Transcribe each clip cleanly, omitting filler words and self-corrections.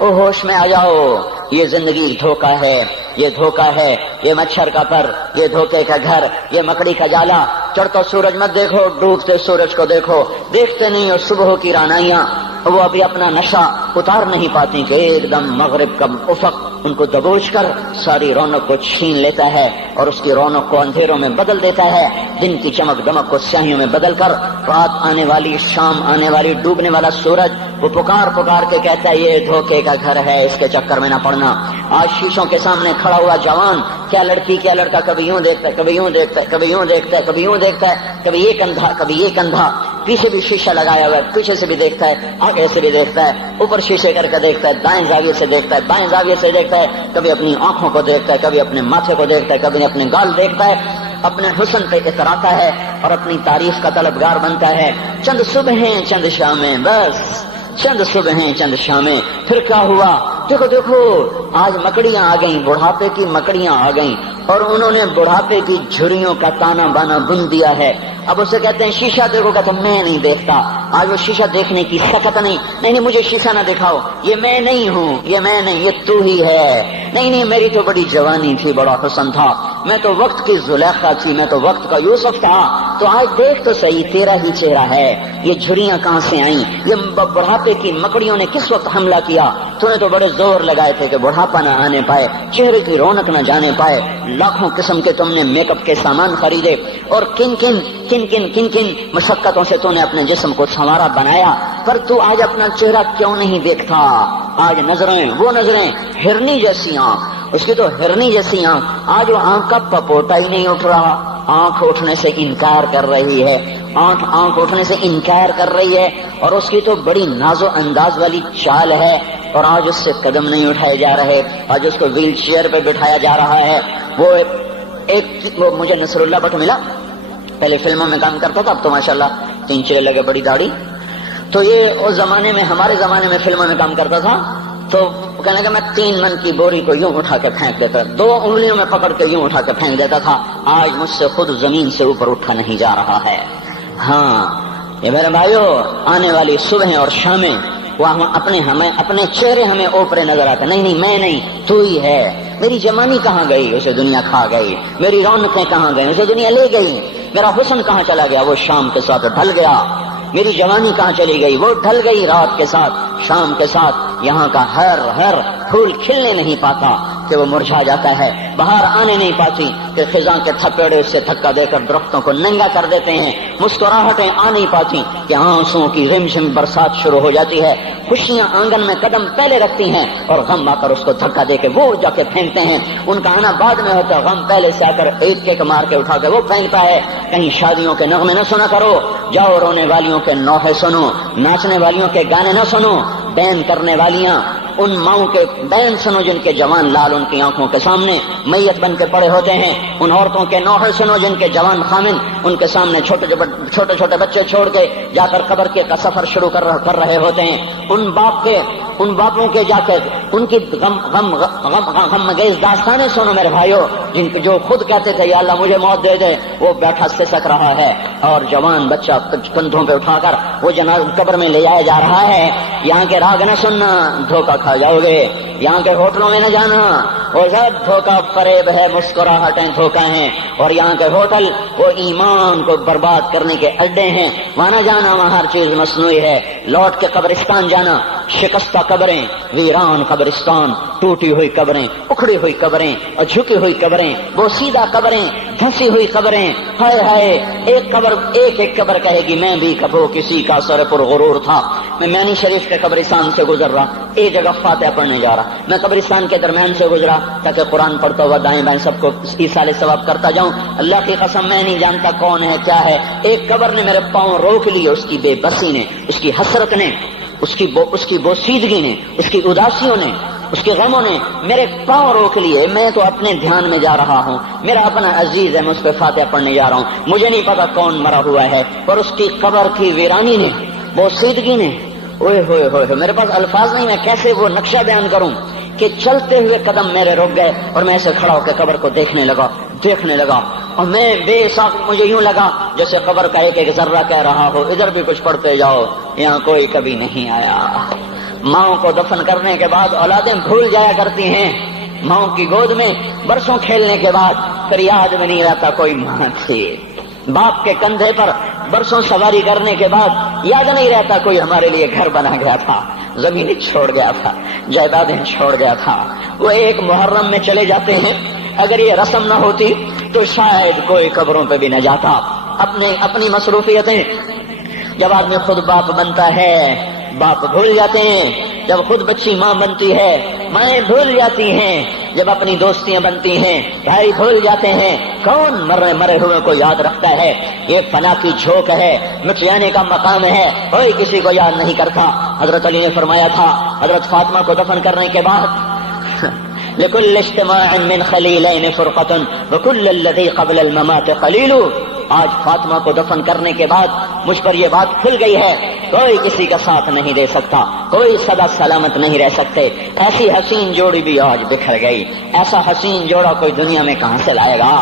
او ہوش میں آ جاؤ، یہ زندگی دھوکا ہے، یہ دھوکا ہے، یہ مچھر کا پر، یہ دھوکے کا گھر، یہ مکڑی کا جالا۔ چڑھتا سورج مت دیکھو، ڈوبتے سورج کو دیکھو، دیکھتے نہیں ہو صبح کی رانائیاں، وہ ابھی اپنا نشہ اتار نہیں پاتی کہ ایک دم مغرب کا افق ان کو دبوچ کر ساری رونق کو چھین لیتا ہے اور اس کی رونق کو اندھیروں میں بدل دیتا ہے، دن کی چمک دمک کو سیاہیوں میں بدل کر رات آنے والی، شام آنے والی، ڈوبنے والا سورج وہ پکار پکار کے کہتا ہے یہ دھوکے کا گھر ہے، اس کے چکر میں نہ پڑنا۔ آج شیشوں کے سامنے کھڑا ہوا جوان کیا لڑکی کیا لڑکا کبھی یوں دیکھتا ہے، کبھی یوں دیکھتا ہے، کبھی یوں دیکھتا ہے، کبھی یوں دیکھتا ہے، کبھی ایک اندھا کبھی ایک اندھا، پیچھے بھی شیشہ لگایا ہوا ہے، پیچھے سے بھی دیکھتا ہے، آگے سے بھی دیکھتا ہے، اوپر شیشے کر کے دیکھتا ہے، دائیں زاویے سے دیکھتا ہے، بائیں زاویے سے دیکھتا ہے، کبھی اپنی آنکھوں کو دیکھتا ہے، کبھی اپنے ماتھے کو دیکھتا ہے، کبھی اپنے گال دیکھتا ہے، اپنے حسن پہ اتراتا ہے اور اپنی تعریف کا طلبگار بنتا ہے۔ چند صبحیں چند شامیں، بس چند صبحیں چند شامیں، پھر کیا ہوا؟ دیکھو دیکھو آج مکڑیاں آ گئیں، بڑھاپے کی مکڑیاں آ گئیں اور انہوں نے بڑھاپے کی جھریوں کا تانا بانا بن دیا ہے۔ اب اسے کہتے ہیں شیشہ دیکھو، کہتا میں نہیں دیکھتا۔ آج وہ شیشہ دیکھنے کی سکت نہیں مجھے شیشہ نہ دکھاؤ، یہ میں نہیں ہوں، یہ میں نہیں، یہ تو ہی ہے۔ نہیں میری تو بڑی جوانی تھی، بڑا حسن تھا، میں تو وقت کی زلیخا تھی، میں تو وقت کا یوسف تھا، تو آج دیکھ تو صحیح تیرا ہی چہرہ ہے۔ یہ جھریاں کہاں سے آئیں؟ یہ بڑھاپے کی مکڑیوں نے کس وقت حملہ کیا؟ تو نے تو بڑے زور لگائے تھے کہ بڑھاپا نہ آنے پائے، چہرے کی رونق نہ جانے پائے، لاکھوں قسم کے تم نے میک اپ کے سامان خریدے اور کن کن مشقتوں سے تو نے اپنے جسم کو سنوارا بنایا، پر تو آج اپنا چہرہ کیوں نہیں دیکھتا؟ آج نظریں وہ نظریں، ہرنی جیسی آنکھ، اس کی تو ہرنی جیسی آنکھ، آج وہ آنکھ کا پپوتا ہی نہیں اٹھ رہا، آنکھ اٹھنے سے انکار کر رہی ہے، آنکھ اٹھنے سے انکار کر رہی ہے، اور اس کی تو بڑی ناز و انداز والی چال ہے، اور آج اس سے قدم نہیں اٹھائے جا رہے، آج اس کو ویل چیئر پہ بٹھایا جا رہا ہے۔ وہ مجھے نصر اللہ بٹ ملا، پہلے فلموں میں کام کرتا تھا، اب تو ماشاءاللہ 3 چیرے لگے، بڑی داڑھی، تو یہ اس زمانے میں، ہمارے زمانے میں فلموں میں کام کرتا تھا، تو کہنے لگا میں 3 من کی بوری کو یوں اٹھا کے پھینک دیتا، 2 انگلیوں میں پکڑ کے یوں اٹھا کے پھینک دیتا تھا، آج مجھ سے خود زمین سے اوپر اٹھا نہیں جا رہا ہے۔ ہاں یہ میرے بھائیو، آنے والی صبح اور شامیں وہ اپنے چہرے ہمیں اوپرے نظر آتے، نہیں میں نہیں، تو ہی ہے۔ میری جوانی کہاں گئی؟ اسے دنیا کھا گئی۔ میری رونقیں کہاں گئی؟ اسے دنیا لے گئی۔ میرا حسن کہاں چلا گیا؟ وہ شام کے ساتھ ڈھل گیا۔ میری جوانی کہاں چلی گئی؟ وہ ڈھل گئی رات کے ساتھ، شام کے ساتھ۔ یہاں کا ہر پھول کھلنے نہیں پاتا کہ وہ مرجھا جاتا ہے، بہار آنے نہیں پاتی کہ خزاں کے تھپیڑے سے دھکا دے کر درختوں کو ننگا کر دیتے ہیں، مسکراہٹیں آ نہیں پاتی کہ آنسوؤں کی رمجم برسات شروع ہو جاتی ہے، خوشیاں آنگن میں قدم پہلے رکھتی ہیں اور غم آ کر اس کو دھکا دے کے وہ جا کے پھینکتے ہیں۔ ان کا آنا بعد میں ہوتا ہے، غم پہلے سے آ کر ایک مار کے اٹھا کے وہ پھینکتا ہے۔ کہیں شادیوں کے نغمے نہ سنا کرو، جاؤ رونے والیوں کے نوحے سنو، ناچنے والیوں کے گانے نہ سنو، بین کرنے والیاں ان ماؤں کے بین سنو جن کے جوان لال ان کی آنکھوں کے سامنے میت بن کے پڑے ہوتے ہیں، ان عورتوں کے نوحے سنو جن کے جوان خامن ان کے سامنے چھوٹے چھوٹے بچے چھوڑ کے جا کر قبر کے کا سفر شروع کر رہے ہوتے ہیں، ان باپوں کے جا کر ان کی غم گیز داستانیں سنو میرے بھائیو، جن کے جو خود کہتے تھے یا اللہ مجھے موت دے دے، وہ بیٹھا سسک رہا ہے اور جوان بچہ کندھوں پہ اٹھا کر وہ جنازہ قبر میں لے جایا جا رہا ہے۔ یہاں کے راگ نہ سننا، دھوکہ کھا جاؤ گے، یہاں کے ہوٹلوں میں نہ جانا، وہ سب دھوکہ فریب ہے، مسکراہٹیں دھوکہ ہیں، اور یہاں کے ہوٹل وہ ایمان کو برباد کرنے کے اڈے ہیں، وہاں نہ جانا، وہاں ہر چیز مصنوعی ہے۔ لوٹ کے قبرستان جانا، شکستہ قبریں، ویران قبرستان، ٹوٹی ہوئی قبریں، اکھڑی ہوئی قبریں اور جھکی ہوئی قبریں، بوسیدہ قبریں، دھنسی ہوئی قبریں، ہائے ہائے، ایک قبر کہے گی میں بھی کبھی کسی کا سر پر غرور تھا۔ میں میانی شریف کے قبرستان سے گزر رہا، ایک جگہ فاتحہ پڑھنے جا رہا، میں قبرستان کے درمیان سے گزرا تاکہ قرآن پڑھتا ہوا دائیں بائیں سب کو ایصال ثواب کرتا جاؤں۔ اللہ کی قسم میں نہیں جانتا کون ہے کیا ہے، ایک قبر نے میرے پاؤں روک لیے، اس کی بے بسی نے، اس کی حسرت نے، اس کی بوسیدگی نے، اس کی اداسیوں نے، اس کے غموں نے میرے پاؤں روک لیے۔ میں تو اپنے دھیان میں جا رہا ہوں، میرا اپنا عزیز ہے، میں اس پہ فاتحہ پڑھنے جا رہا ہوں، مجھے نہیں پتا کون مرا ہوا ہے، اور اس کی قبر کی ویرانی نے، بوسیدگی نے، اوئے ہوئے ہوئے، میرے پاس الفاظ نہیں، میں کیسے وہ نقشہ بیان کروں کہ چلتے ہوئے قدم میرے رک گئے اور میں ایسے کھڑا ہو کے قبر کو دیکھنے لگا، اور میں بے ساکھ مجھے یوں لگا جیسے قبر کا ایک ذرہ کہہ رہا ہو ادھر بھی کچھ پڑھتے جاؤ، یہاں کوئی کبھی نہیں آیا، ماؤں کو دفن کرنے کے بعد اولادیں بھول جایا کرتی ہیں، ماؤں کی گود میں برسوں کھیلنے کے بعد پھر یاد میں نہیں رہتا کوئی ماں تھی، باپ کے کندھے پر برسوں سواری کرنے کے بعد یاد نہیں رہتا کوئی ہمارے لیے گھر بنا گیا تھا، زمینیں چھوڑ گیا تھا، جائیدادیں چھوڑ گیا تھا، وہ ایک محرم میں چلے جاتے ہیں۔ اگر یہ رسم نہ ہوتی تو شاید کوئی قبروں پہ بھی نہ جاتا۔ اپنی مصروفیتیں، جب آدمی خود باپ بنتا ہے باپ بھول جاتے ہیں، جب خود بچی ماں بنتی ہے مائیں بھول جاتی ہیں، جب اپنی دوستیاں بنتی ہیں بھائی بھول جاتے ہیں، کون مرے ہوئے کو یاد رکھتا ہے؟ یہ فنا کی جھوک ہے، مٹ جانے کا مقام ہے، کوئی کسی کو یاد نہیں کرتا۔ حضرت علی نے فرمایا تھا حضرت فاطمہ کو دفن کرنے کے بعد لكل اجتماع من خلیلین فرقۃ وكل الذی قبل الممات قلیل۔ آج فاطمہ کو دفن کرنے کے بعد مجھ پر یہ بات کھل گئی ہے، کوئی کسی کا ساتھ نہیں دے سکتا، کوئی سدا سلامت نہیں رہ سکتے۔ ایسی حسین جوڑی بھی آج بکھر گئی، ایسا حسین جوڑا کوئی دنیا میں کہاں سے لائے گا؟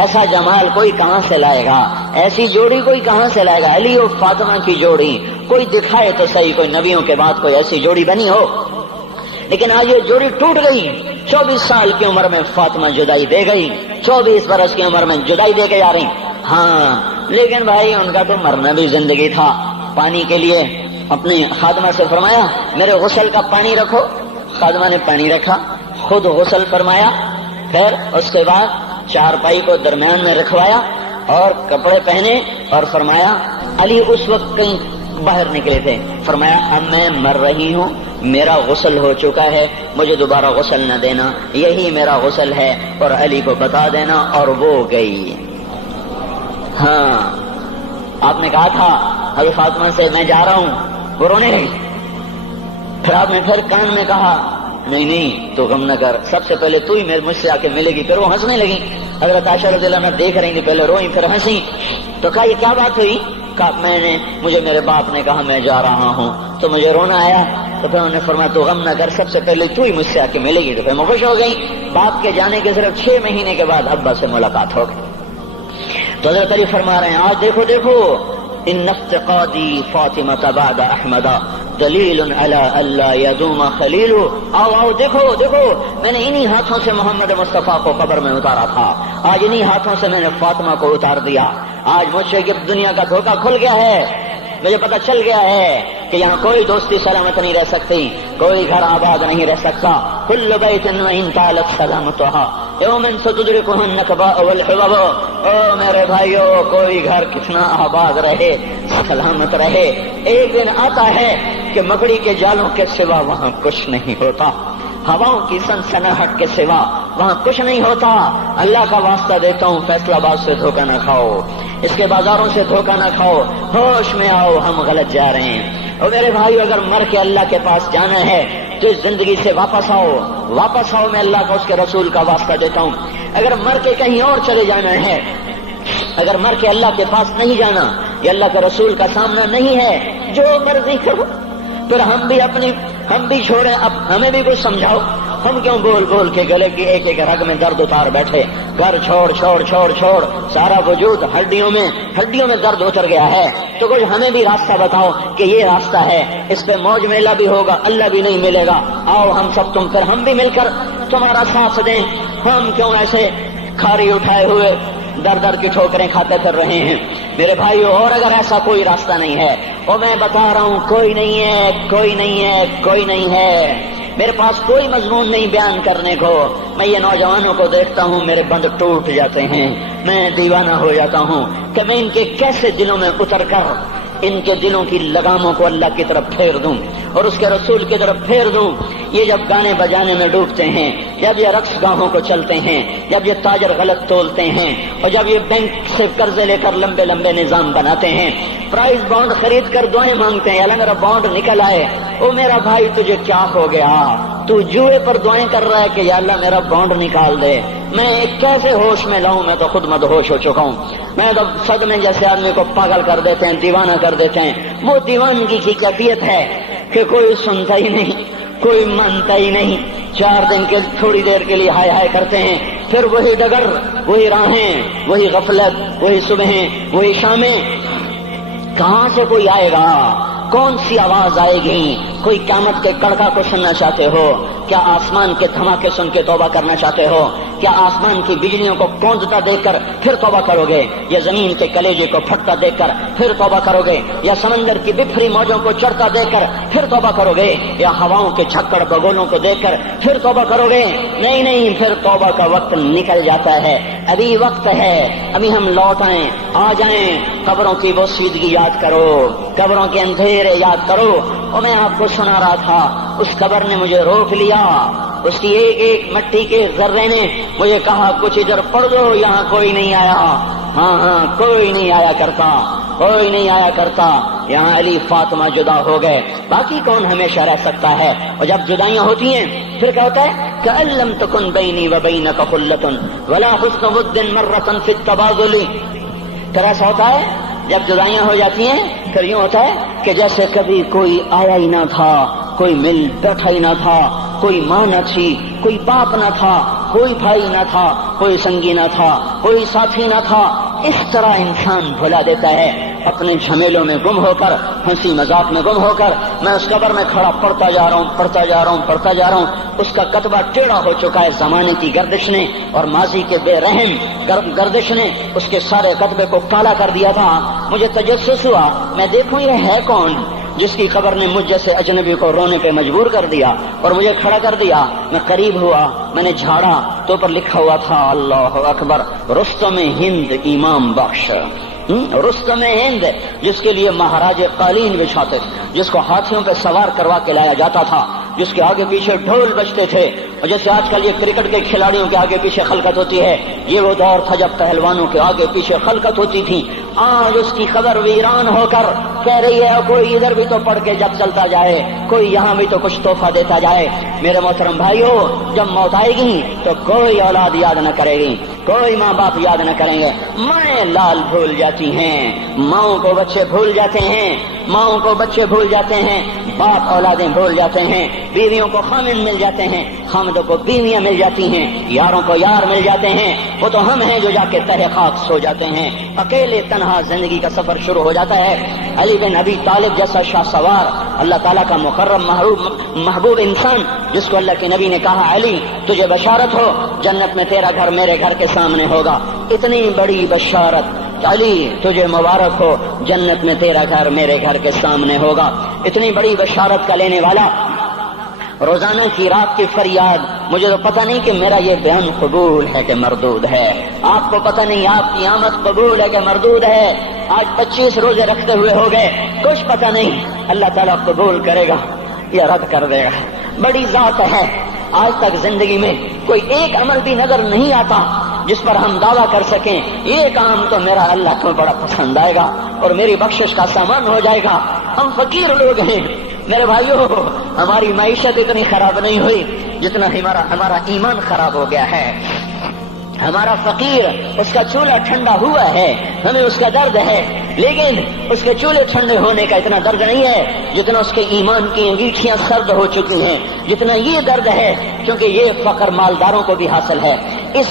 ایسا جمال کوئی کہاں سے لائے گا؟ ایسی جوڑی کوئی کہاں سے لائے گا؟ علی اور فاطمہ کی جوڑی کوئی دکھائے تو صحیح، کوئی نبیوں کے بعد کوئی ایسی جوڑی بنی ہو، لیکن آج یہ جوڑی ٹوٹ گئی۔ 24 سال کی عمر میں فاطمہ جدائی دے گئی، 24 برس کی عمر میں جدائی دے کے جا رہی۔ ہاں لیکن بھائی ان کا تو مرنا بھی زندگی تھا۔ پانی کے لیے اپنی خادمہ سے فرمایا میرے غسل کا پانی رکھو، خادمہ نے پانی رکھا، خود غسل فرمایا، پھر اس کے بعد چارپائی کو درمیان میں رکھوایا اور کپڑے پہنے اور فرمایا علی اس وقت کہیں باہر نکلے تھے، فرمایا اب میں مر رہی ہوں، میرا غسل ہو چکا ہے، مجھے دوبارہ غسل نہ دینا، یہی میرا غسل ہے اور علی کو بتا دینا، اور وہ گئی۔ ہاں آپ نے کہا تھا حضرت فاطمہ سے میں جا رہا ہوں، وہ رونے لگی، پھر آپ نے پھر کان میں کہا نہیں تو غم نہ کر، سب سے پہلے تو ہی مجھ سے آ کے ملے گی۔ پھر وہ ہنسنے لگی، حضرت عائشہ رضی اللہ عنہا دیکھ رہی تھی، پہلے روئی پھر ہنسی، تو کہا یہ کیا بات ہوئی؟ کہا مجھے میرے باپ نے کہا میں جا رہا ہوں تو مجھے رونا آیا، تو پھر انہوں نے فرمایا تو غم نہ کر، سب سے پہلے تو ہی مجھ سے آ کے ملے گی۔ تو پھر میں خوش ہو گئی۔ باپ کے جانے کے صرف 6 مہینے کے بعد ابا سے ملاقات ہو گئی۔ تو حضرت علی فرما رہے ہیں آج دیکھو ان افتقادی فاطمہ بعد احمد دلیل علی اللہ یدوم خلیل۔ آؤ دیکھو میں نے انہی ہاتھوں سے محمد مصطفیٰ کو قبر میں اتارا تھا، آج انہی ہاتھوں سے میں نے فاطمہ کو اتار دیا۔ آج مجھ سے کہ دنیا کا دھوکہ کھل گیا ہے، مجھے پتہ چل گیا ہے کہ یہاں کوئی دوستی سلامت نہیں رہ سکتی، کوئی گھر آباد نہیں رہ سکتا۔ کل بیت وإن طالت سلامتها یوم ستدرکہ النکباء والحبب۔ او میرے بھائیو، کوئی گھر کتنا آباد رہے، سلامت رہے، ایک دن آتا ہے کہ مکڑی کے جالوں کے سوا وہاں کچھ نہیں ہوتا، ہواؤں کی سنسناہٹ کے سوا وہاں کچھ نہیں ہوتا۔ اللہ کا واسطہ دیتا ہوں فیصلہ آباد سے دھوکہ نہ کھاؤ، اس کے بازاروں سے دھوکہ نہ کھاؤ، ہوش میں آؤ، ہم غلط جا رہے ہیں۔ اور میرے بھائی اگر مر کے اللہ کے پاس جانا ہے تو اس زندگی سے واپس آؤ، میں اللہ کا اس کے رسول کا واسطہ دیتا ہوں۔ اگر مر کے کہیں اور چلے جانا ہے، اگر مر کے اللہ کے پاس نہیں جانا یا اللہ کے رسول کا سامنا نہیں ہے، جو مرضی کرو، پھر ہم بھی چھوڑیں، اب ہمیں بھی کچھ سمجھاؤ، ہم کیوں بول کے گلے کی ایک رگ میں درد اتار بیٹھے؟ گھر چھوڑ سارا وجود ہڈیوں میں درد اتر گیا ہے، تو کچھ ہمیں بھی راستہ بتاؤ کہ یہ راستہ ہے، اس پہ موج میلہ بھی ہوگا، اللہ بھی نہیں ملے گا، آؤ ہم سب پھر ہم بھی مل کر تمہارا ساتھ دیں۔ ہم کیوں ایسے کھاری اٹھائے ہوئے در کی ٹھوکریں کھاتے پھر رہے ہیں؟ میرے بھائیو، اور اگر ایسا کوئی راستہ نہیں ہے، اور میں بتا رہا ہوں کوئی نہیں ہے، میرے پاس کوئی مضمون نہیں بیان کرنے کو، میں یہ نوجوانوں کو دیکھتا ہوں میرے بند ٹوٹ جاتے ہیں، میں دیوانہ ہو جاتا ہوں کہ میں ان کے کیسے دلوں میں اتر کر ان کے دلوں کی لگاموں کو اللہ کی طرف پھیر دوں اور اس کے رسول کی طرف پھیر دوں۔ یہ جب گانے بجانے میں ڈوبتے ہیں، جب یہ رقص گاہوں کو چلتے ہیں، جب یہ تاجر غلط تولتے ہیں، اور جب یہ بینک سے قرضے لے کر لمبے نظام بناتے ہیں، پرائز بانڈ خرید کر دعائیں مانگتے ہیں اللہ میرا بانڈ نکل آئے، او میرا بھائی تجھے کیا ہو گیا؟ تو جوئے پر دعائیں کر رہا ہے کہ یا اللہ میرا بانڈ نکال دے۔ میں کیسے ہوش میں لاؤں؟ میں تو خود مدہوش ہو چکا ہوں۔ میں تو صدمے جیسے آدمی کو پاگل کر دیتے ہیں، دیوانہ کر دیتے ہیں۔ وہ دیوانگی کی کیفیت ہے کہ کوئی سنتا ہی نہیں، کوئی مانتا ہی نہیں، 4 دن کے تھوڑی دیر کے لیے ہائے کرتے ہیں، پھر وہی ڈگر، وہی راہیں، وہی غفلت، وہی صبحیں، وہی شامیں۔ کہاں سے کوئی آئے گا؟ کون سی آواز آئے گی؟ کوئی قیامت کے کڑکا کو سننا چاہتے ہو؟ کیا آسمان کے دھماکے سن کے توبہ کرنا چاہتے ہو؟ کیا آسمان کی بجلیوں کو کونجتا دیکھ کر پھر توبہ کرو گے، یا زمین کے کلیجے کو پھٹتا دیکھ کر پھر توبہ کرو گے، یا سمندر کی بکھری موجوں کو چڑھتا دیکھ کر پھر توبہ کرو گے، یا ہواؤں کے جھکڑ بگولوں کو دیکھ کر پھر توبہ کرو گے؟ نہیں نہیں، پھر توبہ کا وقت نکل جاتا ہے، ابھی وقت ہے، ابھی ہم لوٹ آئیں، آ جائیں۔ قبروں کی وہ سیدگی یاد کرو، قبروں کے اندھیرے یاد کرو۔ اور میں آپ کو سنا رہا تھا، اس قبر نے مجھے روک لیا، اس کی ایک ایک مٹی کے ذرے نے مجھے کہا کچھ ادھر پڑھ دو، یہاں کوئی نہیں آیا۔ ہاں کوئی نہیں آیا کرتا، کوئی نہیں آیا کرتا، یہاں علی فاطمہ جدا ہو گئے، باقی کون ہمیشہ رہ سکتا ہے؟ اور جب جدائیاں ہوتی ہیں پھر کیا ہوتا ہے؟ كأن لم تكن بيني وبينك خلة ولا حسن ود مرة في التبادل۔ پھر ایسا ہوتا ہے جب جدائیاں ہو جاتی ہیں پھر یوں ہوتا ہے کہ جیسے کبھی کوئی آیا ہی نہ تھا، کوئی مل بیٹھا ہی نہ تھا، کوئی ماں نہ تھی، کوئی باپ نہ تھا، کوئی بھائی نہ تھا، کوئی سنگی نہ تھا، کوئی ساتھی نہ تھا۔ اس طرح انسان بھلا دیتا ہے اپنے جھمیلوں میں گم ہو کر، ہنسی مذاق میں گم ہو کر۔ میں اس قبر میں کھڑا پڑھتا جا رہا ہوں، پڑھتا جا رہا ہوں، پڑھتا جا رہا ہوں، اس کا کتبہ ٹیڑھا ہو چکا ہے زمانے کی گردش نے اور ماضی کے بے رحم گردش نے اس کے سارے کتبے کو کالا کر دیا تھا۔ مجھے تجسس ہوا، میں دیکھوں یہ ہے کون جس کی خبر نے مجھ جیسے اجنبی کو رونے پہ مجبور کر دیا اور مجھے کھڑا کر دیا۔ میں قریب ہوا، میں نے جھاڑا تو پر لکھا ہوا تھا اللہ اکبر، رستم ہند امام بخش۔ رستم ہند، جس کے لیے مہاراج قالین بچھاتے، جس کو ہاتھیوں پہ سوار کروا کے لایا جاتا تھا، جس کے آگے پیچھے ڈھول بجتے تھے، اور جیسے آج کل یہ کرکٹ کے کھلاڑیوں کے آگے پیچھے خلقت ہوتی ہے، یہ وہ دور تھا جب پہلوانوں کے آگے پیچھے خلقت ہوتی تھی۔ آج اس کی خبر ویران ہو کر کہہ رہی ہے کوئی ادھر بھی تو پڑھ کے جب چلتا جائے، کوئی یہاں بھی تو کچھ تحفہ دیتا جائے۔ میرے محترم بھائیو، جب موت آئے گی تو کوئی اولاد یاد نہ کرے گی، کوئی ماں باپ یاد نہ کریں گے، مائیں لال بھول جاتی ہیں، ماؤں کو بچے بھول جاتے ہیں، ماؤں کو بچے بھول جاتے ہیں، باپ اولادیں بھول جاتے ہیں، بیویوں کو خامن مل جاتے ہیں، خامدوں کو بیویاں مل جاتی ہیں، یاروں کو یار مل جاتے ہیں۔ وہ تو ہم ہیں جو جا کے تہہ خاک سو جاتے ہیں، اکیلے تنہا زندگی کا سفر شروع ہو جاتا ہے۔ علی بن ابی طالب جیسا شاہ سوار، اللہ تعالیٰ کا مکرم محبوب انسان، جس کو اللہ کے نبی نے کہا علی تجھے بشارت ہو، جنت میں تیرا گھر میرے گھر کے سامنے ہوگا، اتنی بڑی بشارت، علی تجھے مبارک ہو، جنت میں تیرا گھر میرے گھر کے سامنے ہوگا۔ اتنی بڑی بشارت کا لینے والا، روزانہ کی رات کی فریاد، مجھے تو پتہ نہیں کہ میرا یہ بیان قبول ہے کہ مردود ہے، آپ کو پتہ نہیں آپ کی آمد قبول ہے کہ مردود ہے۔ آج 25 روزے رکھتے ہوئے ہو گئے، کچھ پتہ نہیں اللہ تعالیٰ قبول کرے گا یا رد کر دے گا، بڑی ذات ہے۔ آج تک زندگی میں کوئی ایک عمل بھی نظر نہیں آتا جس پر ہم دعویٰ کر سکیں یہ کام تو میرا اللہ کو بڑا پسند آئے گا اور میری بخشش کا سامان ہو جائے گا۔ ہم فقیر لوگ ہیں میرے بھائیو، ہماری معیشت اتنی خراب نہیں ہوئی جتنا ہمارا ایمان خراب ہو گیا ہے۔ ہمارا فقیر، اس کا چولہا ٹھنڈا ہوا ہے، ہمیں اس کا درد ہے، لیکن اس کے چولہے ٹھنڈے ہونے کا اتنا درد نہیں ہے جتنا اس کے ایمان کی انگیٹھیاں سرد ہو چکی ہیں، جتنا یہ درد ہے، کیونکہ یہ فقر مالداروں کو بھی حاصل ہے۔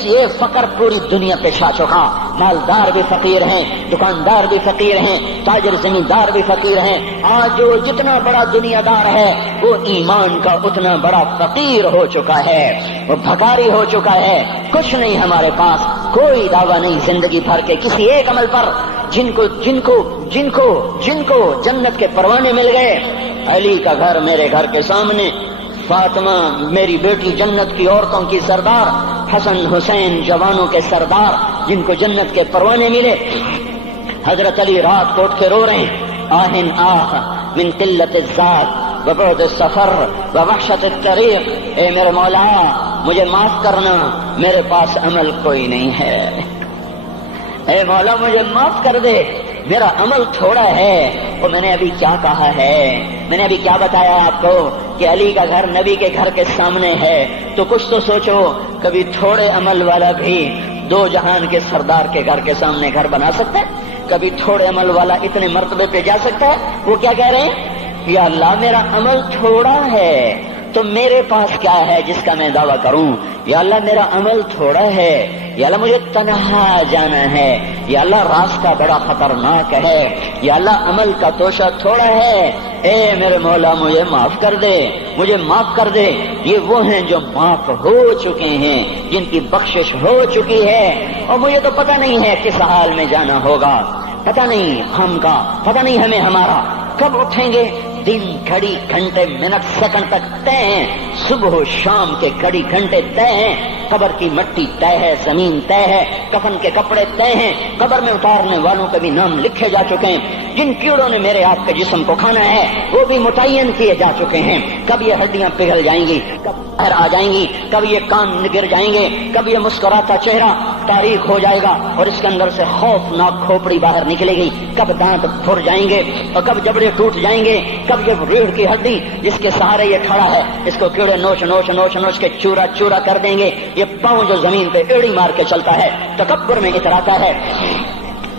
یہ فقر پوری دنیا پہ چھا چکا، مالدار بھی فقیر ہیں، دکاندار بھی فقیر ہیں، تاجر زمیندار بھی فقیر ہیں۔ آج جو جتنا بڑا دنیا دار ہے وہ ایمان کا اتنا بڑا فقیر ہو چکا ہے، وہ بھکاری ہو چکا ہے۔ کچھ نہیں ہمارے پاس، کوئی دعویٰ نہیں زندگی بھر کے کسی ایک عمل پر، جن کو جنت کے پروانے مل گئے۔ علی کا گھر میرے گھر کے سامنے، فاطمہ میری بیٹی جنت کی عورتوں کی سردار، حسن حسین جوانوں کے سردار جن کو جنت کے پروانے ملے۔ حضرت علی رات کو اٹھ کے رو رہے ہیں، آہن آہ من قلت الذات وبعد السفر ووحشت الطریق، اے میرے مولا مجھے معاف کرنا، میرے پاس عمل کوئی نہیں ہے، اے مولا مجھے معاف کر دے، میرا عمل تھوڑا ہے۔ اور میں نے ابھی کیا کہا ہے، میں نے ابھی کیا بتایا آپ کو کہ علی کا گھر نبی کے گھر کے سامنے ہے، تو کچھ تو سوچو، کبھی تھوڑے عمل والا بھی دو جہان کے سردار کے گھر کے سامنے گھر بنا سکتا ہے؟ کبھی تھوڑے عمل والا اتنے مرتبے پہ جا سکتا ہے؟ وہ کیا کہہ رہے ہیں، یا اللہ میرا عمل تھوڑا ہے تو میرے پاس کیا ہے جس کا میں دعویٰ کروں؟ یا اللہ میرا عمل تھوڑا ہے، یا اللہ مجھے تنہا جانا ہے، یہ اللہ راستہ بڑا خطرناک ہے، یہ اللہ عمل کا توشہ تھوڑا ہے، اے میرے مولا مجھے معاف کر دے، مجھے معاف کر دے۔ یہ وہ ہیں جو معاف ہو چکے ہیں، جن کی بخشش ہو چکی ہے، اور مجھے تو پتہ نہیں ہے کس حال میں جانا ہوگا، پتہ نہیں ہم کا، پتہ نہیں ہمیں ہمارا کب اٹھیں گے۔ دن گھڑی گھنٹے منٹ سیکنڈ تک طے ہیں، صبح و شام کے گھڑی گھنٹے طے ہیں، قبر کی مٹی طے ہے، زمین طے ہے، کفن کے کپڑے طے ہیں، قبر میں اتارنے والوں کے بھی نام لکھے جا چکے ہیں، جن کیڑوں نے میرے آپ کے جسم کو کھانا ہے وہ بھی متعین کیے جا چکے ہیں۔ کب یہ ہڈیاں پگھل جائیں گی، کب باہر آ جائیں گی، کب یہ کان گر جائیں گے، کب یہ مسکراتا چہرہ تاریخ ہو جائے گا اور اس کے اندر سے خوفناک کھوپڑی باہر نکلے گی، کب دانت پھر جائیں گے اور کب جبڑے ٹوٹ جائیں گے، کب یہ ریڑھ کی ہڈی جس کے سہارے یہ کھڑا ہے اس کو کیڑے نوچ نوچ نوچ نوچ کے چورا چورا کر دیں گے، یہ پاؤں جو زمین پہ ایڑی مار کے چلتا ہے تکبر میں اتراتا ہے،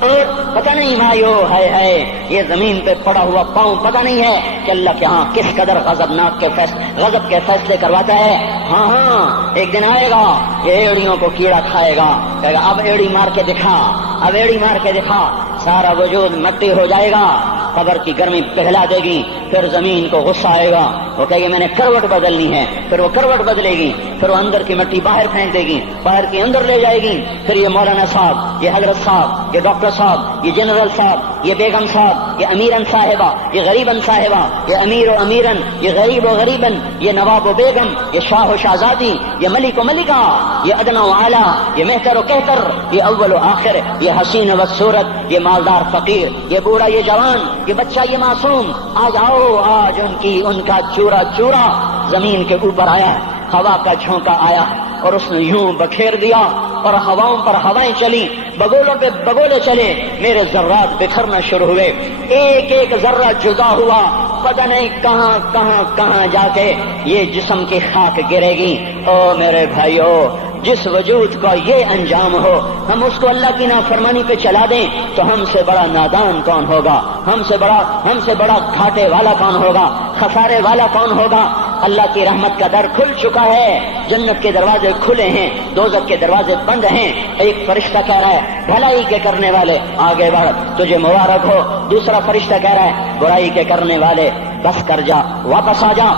اور پتہ نہیں مایو ہے یہ زمین پہ پڑا ہوا پاؤں پتہ نہیں ہے کہ اللہ کے ہاں کس قدر غضب کے فیصلے کرواتا ہے۔ ہاں ایک دن آئے گا یہ ایڑیوں کو کیڑا کھائے گا، کہے گا اب ایڑی مار کے دکھا، اب ایڑی مار کے دکھا، سارا وجود مٹی ہو جائے گا، قبر کی گرمی پگھلا دے گی، پھر زمین کو غصہ آئے گا، وہ کہے گی میں نے کروٹ بدلنی ہے، پھر وہ کروٹ بدلے گی، پھر وہ اندر کی مٹی باہر پھینک دے گی، باہر کی اندر لے جائے گی، پھر یہ مولانا صاحب، یہ حضرت صاحب، یہ ڈاکٹر صاحب، یہ جنرل صاحب، یہ بیگم صاحب، یہ امیرن صاحبہ، یہ غریبن صاحبہ، یہ امیر و امیرن، یہ غریب و غریبن، یہ نواب و بیگم، یہ شاہ و شہزادی، یہ ملک و ملکہ، یہ ادنا و اعلیٰ، یہ مہتر و کہتر، یہ اول و آخر، یہ حسین و صورت، یہ مالدار فقیر، یہ بوڑھا یہ جوان، یہ بچہ یہ معصوم، آج آؤ، آج ان کا چورا چورا زمین کے اوپر آیا، ہوا کا جھونکا آیا اور اس نے یوں بکھیر دیا اور ہواؤں پر ہوائیں چلی، بگولوں پہ بگولے چلے، میرے ذرات بکھرنا شروع ہوئے، ایک ایک ذرہ جدا ہوا، پتہ نہیں کہاں کہاں کہاں جا کے یہ جسم کی خاک گرے گی۔ او میرے بھائیو، جس وجود کا یہ انجام ہو، ہم اس کو اللہ کی نافرمانی پہ چلا دیں تو ہم سے بڑا نادان کون ہوگا، ہم سے بڑا گھاٹے والا کون ہوگا، خسارے والا کون ہوگا۔ اللہ کی رحمت کا در کھل چکا ہے، جنت کے دروازے کھلے ہیں، دوزخ کے دروازے بند ہیں۔ ایک فرشتہ کہہ رہا ہے بھلائی کے کرنے والے آگے بڑھ، تجھے مبارک ہو۔ دوسرا فرشتہ کہہ رہا ہے برائی کے کرنے والے بس کر جا، واپس آ جا۔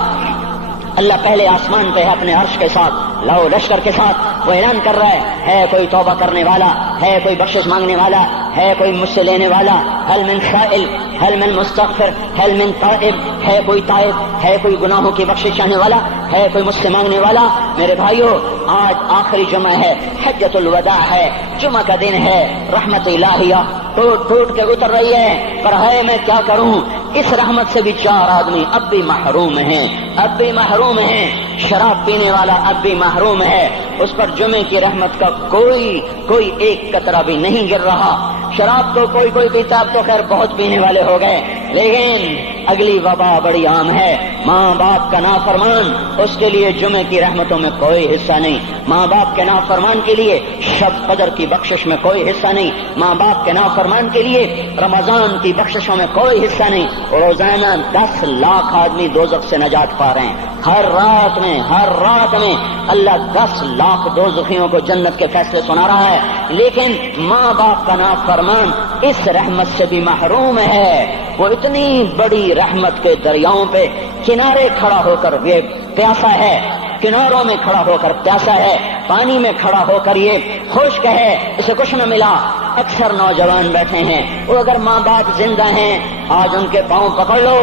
اللہ پہلے آسمان پہ ہے اپنے عرش کے ساتھ، لاؤ لشکر کے ساتھ، وہ اعلان کر رہا ہے کوئی توبہ کرنے والا، ہے کوئی بخشش مانگنے والا، ہے کوئی مجھ سے لینے والا، هل من سائل، هل من مستغفر، هل من تائب، ہے کوئی تائب، ہے کوئی گناہوں کی بخشش چاہنے والا، ہے کوئی مجھ سے مانگنے والا۔ میرے بھائیو، آج آخری جمعہ ہے، حجۃ الوداع ہے، جمعہ کا دن ہے، رحمت الہیہ ٹوٹ ٹوٹ کے اتر رہی ہے، پر ہے میں کیا کروں، اس رحمت سے بھی 4 آدمی اب بھی محروم ہیں، اب بھی محروم ہیں۔ شراب پینے والا اب بھی محروم ہے، اس پر جمعے کی رحمت کا کوئی ایک قطرہ بھی نہیں گر رہا۔ شراب تو کوئی پیتا، اب تو خیر بہت پینے والے ہو گئے، لیکن اگلی وبا بڑی عام ہے، ماں باپ کا نافرمان، اس کے لیے جمعے کی رحمتوں میں کوئی حصہ نہیں، ماں باپ کے نافرمان کے لیے شب قدر کی بخشش میں کوئی حصہ نہیں، ماں باپ کے نافرمان کے لیے رمضان کی بخششوں میں کوئی حصہ نہیں۔ روزانہ 10 لاکھ آدمی دوزخ سے نجات پا رہے ہیں، ہر رات میں اللہ 10 لاکھ دوزخیوں کو جنت کے فیصلے سنا رہا ہے، لیکن ماں باپ کا نافرمان اس رحمت سے بھی محروم ہے۔ وہ اتنی بڑی رحمت کے دریاؤں پہ کنارے کھڑا ہو کر یہ پیاسا ہے، کناروں میں کھڑا ہو کر پیاسا ہے، پانی میں کھڑا ہو کر یہ خشک ہے، اسے کچھ نہ ملا۔ اکثر نوجوان بیٹھے ہیں، وہ اگر ماں باپ زندہ ہیں آج ان کے پاؤں پکڑ لو،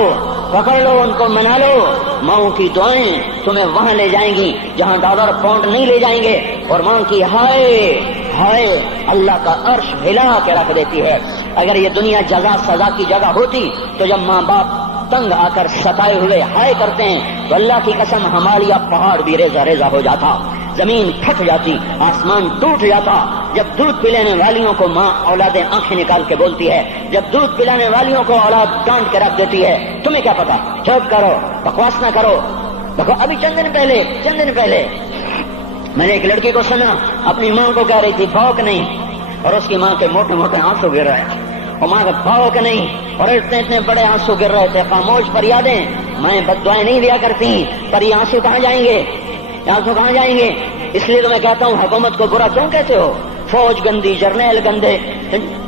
ان کو منا لو، ماؤں کی دعائیں تمہیں وہاں لے جائیں گی جہاں ڈالر پاؤنڈ نہیں لے جائیں گے، اور ماں کی ہائے اللہ کا عرش ہلا کے رکھ دیتی ہے۔ اگر یہ دنیا جزا سزا کی جگہ ہوتی تو جب ماں باپ تنگ آ کر ستائے ہوئے ہائے کرتے ہیں تو اللہ کی قسم ہماریا پہاڑ بھی ریزہ ریزہ ہو جاتا، زمین پھٹ جاتی، آسمان ٹوٹ جاتا۔ جب دودھ پلانے والیوں کو ماں اولادیں آنکھیں نکال کے بولتی ہے، جب دودھ پلانے والیوں کو اولاد ڈانٹ کے رکھ دیتی ہے، تمہیں کیا پتا، چپ کرو، بکواس نہ کرو۔ دیکھو ابھی چند دن پہلے میں نے ایک لڑکی کو سنا، اپنی ماں کو کہہ رہی تھی بھوک نہیں، اور اس کی ماں کے موٹے موٹے آنسو گر رہے تھے، اور ماں کا بھوک نہیں، اور اتنے بڑے آنسو گر رہے تھے۔ خاموش فریادیں، میں بد دعائیں نہیں دیا کرتی، پر یہ آنسو کہاں جائیں گے؟ اس لیے تو میں کہتا ہوں حکومت کو برا کیوں کہتے ہو؟ فوج گندی، جرنیل گندے،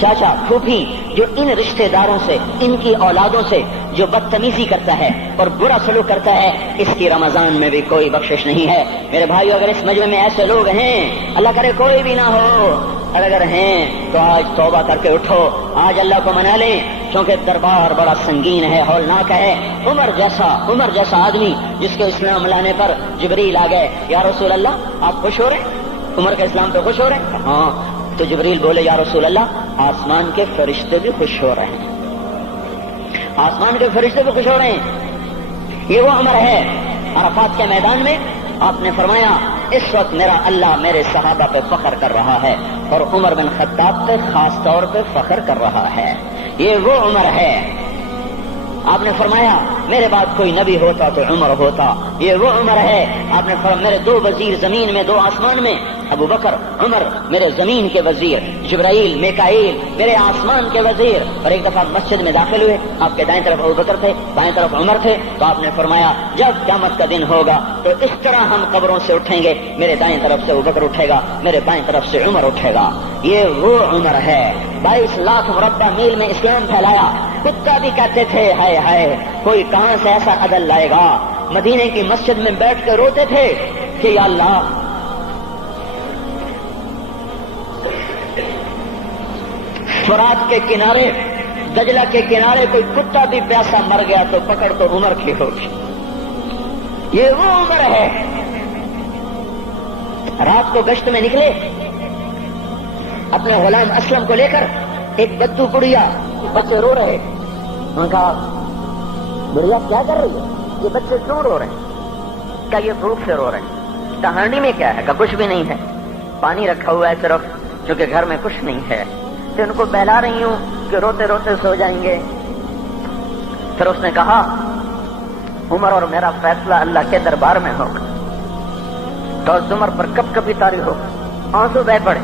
چاچا پھوپھی جو ان رشتہ داروں سے، ان کی اولادوں سے جو بدتمیزی کرتا ہے اور برا سلوک کرتا ہے، اس کی رمضان میں بھی کوئی بخشش نہیں ہے۔ میرے بھائیو، اگر اس مجمع میں ایسے لوگ ہیں، اللہ کرے کوئی بھی نہ ہو، اور اگر ہیں تو آج توبہ کر کے اٹھو، آج اللہ کو منا لیں، کیونکہ دربار بڑا سنگین ہے، ہولناک ہے۔ عمر جیسا آدمی جس کے اسلام لانے پر جبریل آ گئے، یا رسول اللہ آپ خوش ہو رہے ہیں؟ عمر کے اسلام پہ خوش ہو رہے ہیں؟ ہاں۔ تو جبریل بولے، یا رسول اللہ آسمان کے فرشتے بھی خوش ہو رہے ہیں، آسمان کے فرشتے بھی خوش ہو رہے ہیں۔ یہ وہ عمر ہے۔ عرفات کے میدان میں آپ نے فرمایا، اس وقت میرا اللہ میرے صحابہ پہ فخر کر رہا ہے اور عمر بن خطاب پہ خاص طور پہ فخر کر رہا ہے۔ یہ وہ عمر ہے۔ آپ نے فرمایا میرے بعد کوئی نبی ہوتا تو عمر ہوتا، یہ وہ عمر ہے۔ آپ نے فرمایا میرے 2 وزیر زمین میں 2 آسمان میں، ابو بکر عمر میرے زمین کے وزیر، جبرائیل میکائیل میرے آسمان کے وزیر۔ اور ایک دفعہ مسجد میں داخل ہوئے، آپ کے دائیں طرف ابو بکر تھے، بائیں طرف عمر تھے، تو آپ نے فرمایا جب قیامت کا دن ہوگا تو اس طرح ہم قبروں سے اٹھیں گے، میرے دائیں طرف سے ابو بکر اٹھے گا، میرے بائیں طرف سے عمر اٹھے گا۔ یہ وہ عمر ہے۔ 22 لاکھ مربع میل میں اسلام پھیلایا، کتا بھی کہتے تھے ہائے ہائے کوئی کہاں سے ایسا عدل لائے گا۔ مدینے کی مسجد میں بیٹھ کے روتے تھے کہ یا اللہ فرات کے کنارے، دجلہ کے کنارے کوئی کتا بھی پیاسا مر گیا تو پکڑ تو عمر کی ہوگی۔ یہ وہ عمر ہے۔ رات کو گشت میں نکلے اپنے غلام اسلم کو لے کر، ایک بدو بڑھیا، بچے رو رہے، انہوں نے کہا بڑھیا کیا کر رہی ہے؟ یہ بچے کیوں رو رہے ہیں؟ کیا یہ بھوک سے رو رہے ہیں؟ کہانی میں کیا ہے؟ کہ کچھ بھی نہیں ہے، پانی رکھا ہوا ہے صرف، کیونکہ گھر میں کچھ نہیں ہے، تو ان کو بہلا رہی ہوں کہ روتے روتے سو جائیں گے۔ پھر اس نے کہا عمر اور میرا فیصلہ اللہ کے دربار میں ہوگا۔ تو عمر پر کب کبھی تاری ہو، آنسو بہ پڑے،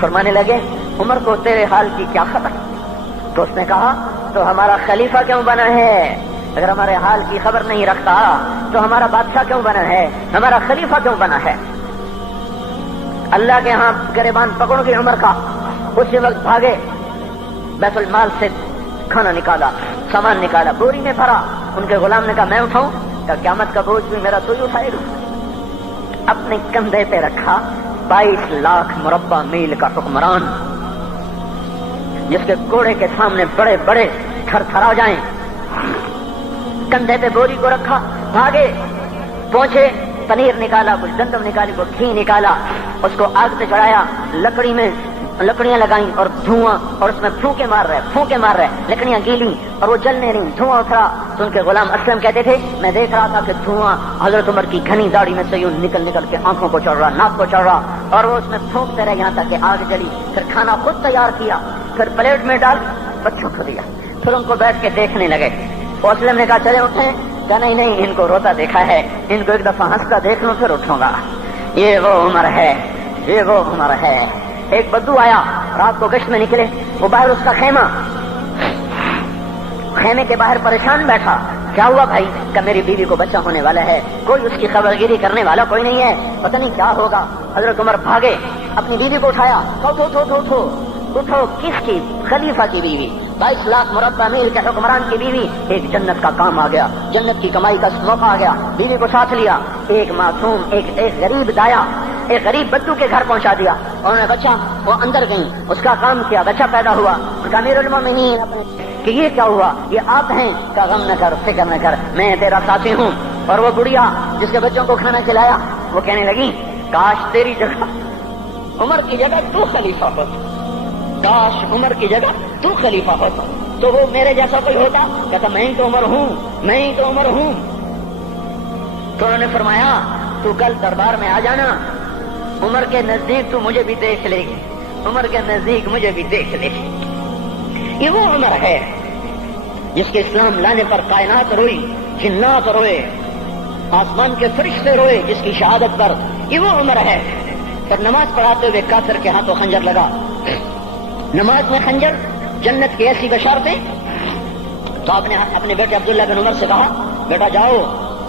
فرمانے لگے عمر کو تیرے حال کی کیا خبر؟ تو اس نے کہا تو ہمارا خلیفہ کیوں بنا ہے؟ اگر ہمارے حال کی خبر نہیں رکھتا تو ہمارا بادشاہ کیوں بنا ہے؟ ہمارا خلیفہ کیوں بنا ہے؟ اللہ کے ہاں گریبان پکڑ کے عمر کا، اسی وقت بھاگے، بیت المال سے کھانا نکالا، سامان نکالا، بوری میں بھرا۔ ان کے غلام نے کہا میں اٹھاؤں؟ کہ قیامت کا بوجھ بھی میرا تو ہی اٹھائے گا۔ اپنے کندھے پہ رکھا 22 لاکھ مربع میل کا حکمران، جس کے گھوڑے کے سامنے بڑے بڑے تھر تھرا جائیں، کندھے پہ بوری کو رکھا، بھاگے، پہنچے، پنیر نکالا، کچھ گندم نکالی، کچھ گھی نکالا، اس کو آگ پہ چڑھایا، لکڑی میں لکڑیاں لگائیں اور دھواں، اور اس میں پھونکے مار رہے، لکڑیاں گیلی اور وہ جلنے رہی، دھواں اترا۔ تو ان کے غلام اسلم کہتے تھے میں دیکھ رہا تھا کہ دھواں حضرت عمر کی گھنی داڑھی میں سے یوں نکل کے آنکھوں کو چڑھ رہا، ناک کو چڑھ رہا، اور وہ اس میں پھونکتے رہے یہاں تک کہ آگ جلی۔ پھر کھانا خود تیار کیا، پھر پلیٹ میں ڈال بچوں کو دیا، پھر ان کو بیٹھ کے دیکھنے لگے۔ اسلم نے کہا چلے اٹھیں؟ کہا نہیں، ان کو روتا دیکھا ہے، ان کو ایک دفعہ ہنستا دیکھ لوں پھر اٹھوں گا۔ یہ وہ عمر ہے، یہ وہ عمر ہے۔ ایک بدو آیا، رات کو گشت میں نکلے، وہ باہر اس کا خیمے کے باہر پریشان بیٹھا۔ کیا ہوا بھائی؟ کہ میری بیوی کو بچہ ہونے والا ہے، کوئی اس کی خبرگیری کرنے والا کوئی نہیں ہے، پتہ نہیں کیا ہوگا۔ حضرت عمر بھاگے، اپنی بیوی کو اٹھایا، اٹھو، کس کی؟ خلیفہ کی بیوی، 22 لاکھ مربع میل کے حکمران کی بیوی۔ ایک جنت کا کام آ گیا، جنت کی کمائی کا موقع آ گیا، بیوی کو ساتھ لیا، ایک معصوم، ایک غریب دایا، ایک غریب بچوں کے گھر پہنچا دیا، انہوں نے بچہ، وہ اندر گئی، اس کا کام کیا، بچہ پیدا ہوا۔ ان کا امیر المومنین کہ یہ کیا ہوا؟ یہ آپ ہیں؟ کا غم نہ کر، فکر نہ کر، میں تیرا ساتھی ہوں۔ اور وہ بڑھیا جس کے بچوں کو کھانا کھلایا، وہ کہنے لگی کاش تیری جگہ عمر کی جگہ تو خلیفہ ہوتا، کاش عمر کی جگہ تو خلیفہ ہوتا تو وہ میرے جیسا کوئی ہوتا۔ کہتا میں ہی تو عمر ہوں، میں ہی تو عمر ہوں۔ تو انہوں نے فرمایا تو کل دربار میں آ جانا، عمر کے نزدیک تو مجھے بھی دیکھ لے گی، عمر کے نزدیک مجھے بھی دیکھ لے گی۔ یہ وہ عمر ہے جس کے اسلام لانے پر کائنات روئی، جنات روئے، آسمان کے فرشتے روئے جس کی شہادت پر۔ یہ وہ عمر ہے۔ پر نماز پڑھاتے ہوئے کافر کے ہاتھوں خنجر لگا، نماز میں خنجر، جنت کی ایسی بشارتیں۔ تو آپ نے اپنے بیٹے عبداللہ بن عمر سے کہا بیٹا جاؤ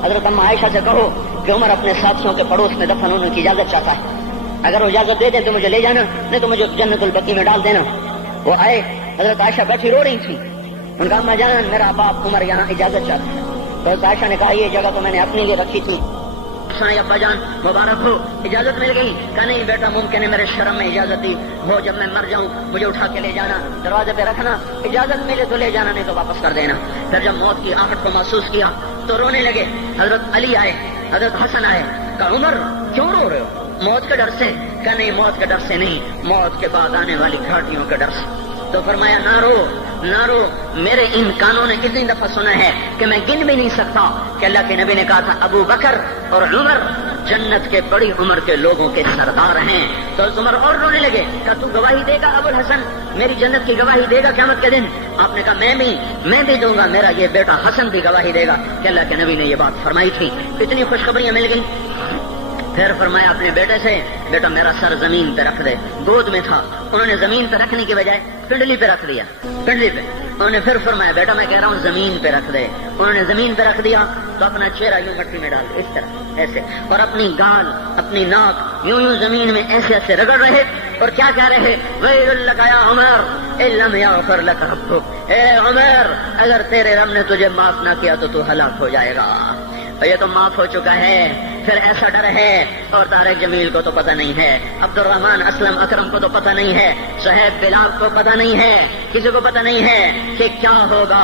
حضرت اماں عائشہ سے کہو کہ عمر اپنے ساتھیوں کے پڑوس میں دفن ہونے کی اجازت چاہتا ہے، اگر وہ اجازت دے دے تو مجھے لے جانا، نہیں تو مجھے جنت البقیع میں ڈال دینا۔ وہ آئے، حضرت عائشہ بیٹھی رو رہی تھی. ان کا اما جان میرا باپ عمر یہاں اجازت چاہتا ہے. تو حضرت عائشہ نے کہا یہ جگہ تو میں نے اپنے لیے رکھی تھی. ابا جان مبارک ہو، اجازت مل گئی. کہا نہیں بیٹا ممکن ہے میرے شرم میں اجازت دی ہو، جب میں مر جاؤں مجھے اٹھا کے لے جانا، دروازے پہ رکھنا، اجازت ملے تو لے جانا نہیں تو واپس کر دینا. پھر جب موت کی آہٹ کو محسوس کیا تو رونے لگے. حضرت علی آئے، حضرت حسن آئے. کہا عمر کیوں رو رہے ہو؟ موت کے ڈر سے. کہا نہیں موت کے ڈر سے نہیں، موت کے بعد آنے والی گھاٹیوں کے ڈر سے. تو فرمایا نہ رو نہ رو، میرے ان کانوں نے اتنی دفعہ سنا ہے کہ میں گن بھی نہیں سکتا کہ اللہ کے نبی نے کہا تھا ابو بکر اور عمر جنت کے بڑی عمر کے لوگوں کے سردار ہیں. تو عمر اور رونے لگے. کہا تو گواہی دے گا ابو الحسن، میری جنت کی گواہی دے گا قیامت کے دن؟ آپ نے کہا میں بھی دوں گا، میرا یہ بیٹا حسن بھی گواہی دے گا کہ اللہ کے نبی نے یہ بات فرمائی تھی. اتنی خوشخبریاں مل گئی. پھر فرمایا اپنے بیٹے سے بیٹا میرا سر زمین پہ رکھ دے. گود میں تھا، انہوں نے زمین پہ رکھنے کی بجائے پنڈلی پہ رکھ دیا، پنڈلی پہ. انہوں نے پھر فرمایا بیٹا میں کہہ رہا ہوں زمین پہ رکھ دے. انہوں نے زمین پہ رکھ دیا تو اپنا چہرہ یوں مٹی میں ڈال اس طرح ایسے، اور اپنی گال اپنی ناک یوں زمین میں ایسے ایسے رگڑ رہے اور کیا کہہ رہے ویل لک یا عمر ان لم یغفر لک ربک. اے عمر اگر تیرے رب نے تجھے معاف نہ کیا تو ہلاک ہو جائے گا. یہ تو معاف ہو چکا ہے، پھر ایسا ڈر ہے. اور طارق جمیل کو تو پتہ نہیں ہے، عبد الرحمن اسلم اکرم کو تو پتہ نہیں ہے، صہیب بلال کو پتہ نہیں ہے، کسی کو پتہ نہیں ہے کہ کیا ہوگا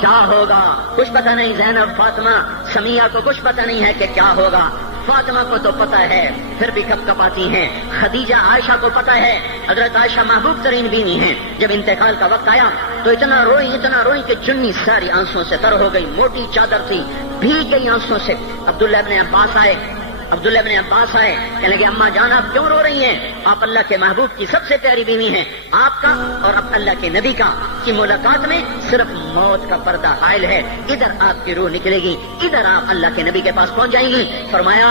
کیا ہوگا. کچھ پتہ نہیں. زینب فاطمہ سمیہ کو کچھ پتہ نہیں ہے کہ کیا ہوگا. فاطمہ کو تو پتہ ہے پھر بھی کب کب آتی ہیں. خدیجہ عائشہ کو پتہ ہے. حضرت عائشہ محبوب ترین بیوی ہیں. جب انتقال کا وقت آیا تو اتنا روئی کہ چنی ساری آنسوں سے تر ہو گئی. موٹی چادر تھی بھیگ گئی آنسوں سے. عبداللہ ابن عباس آئے کہنے لگے اما جان آپ کیوں رو رہی ہیں؟ آپ اللہ کے محبوب کی سب سے پیاری بیوی ہیں. آپ کا اور اب اللہ کے نبی کا کی ملاقات میں صرف موت کا پردہ حائل ہے. ادھر آپ کی روح نکلے گی، ادھر آپ اللہ کے نبی کے پاس پہنچ جائیں گی. فرمایا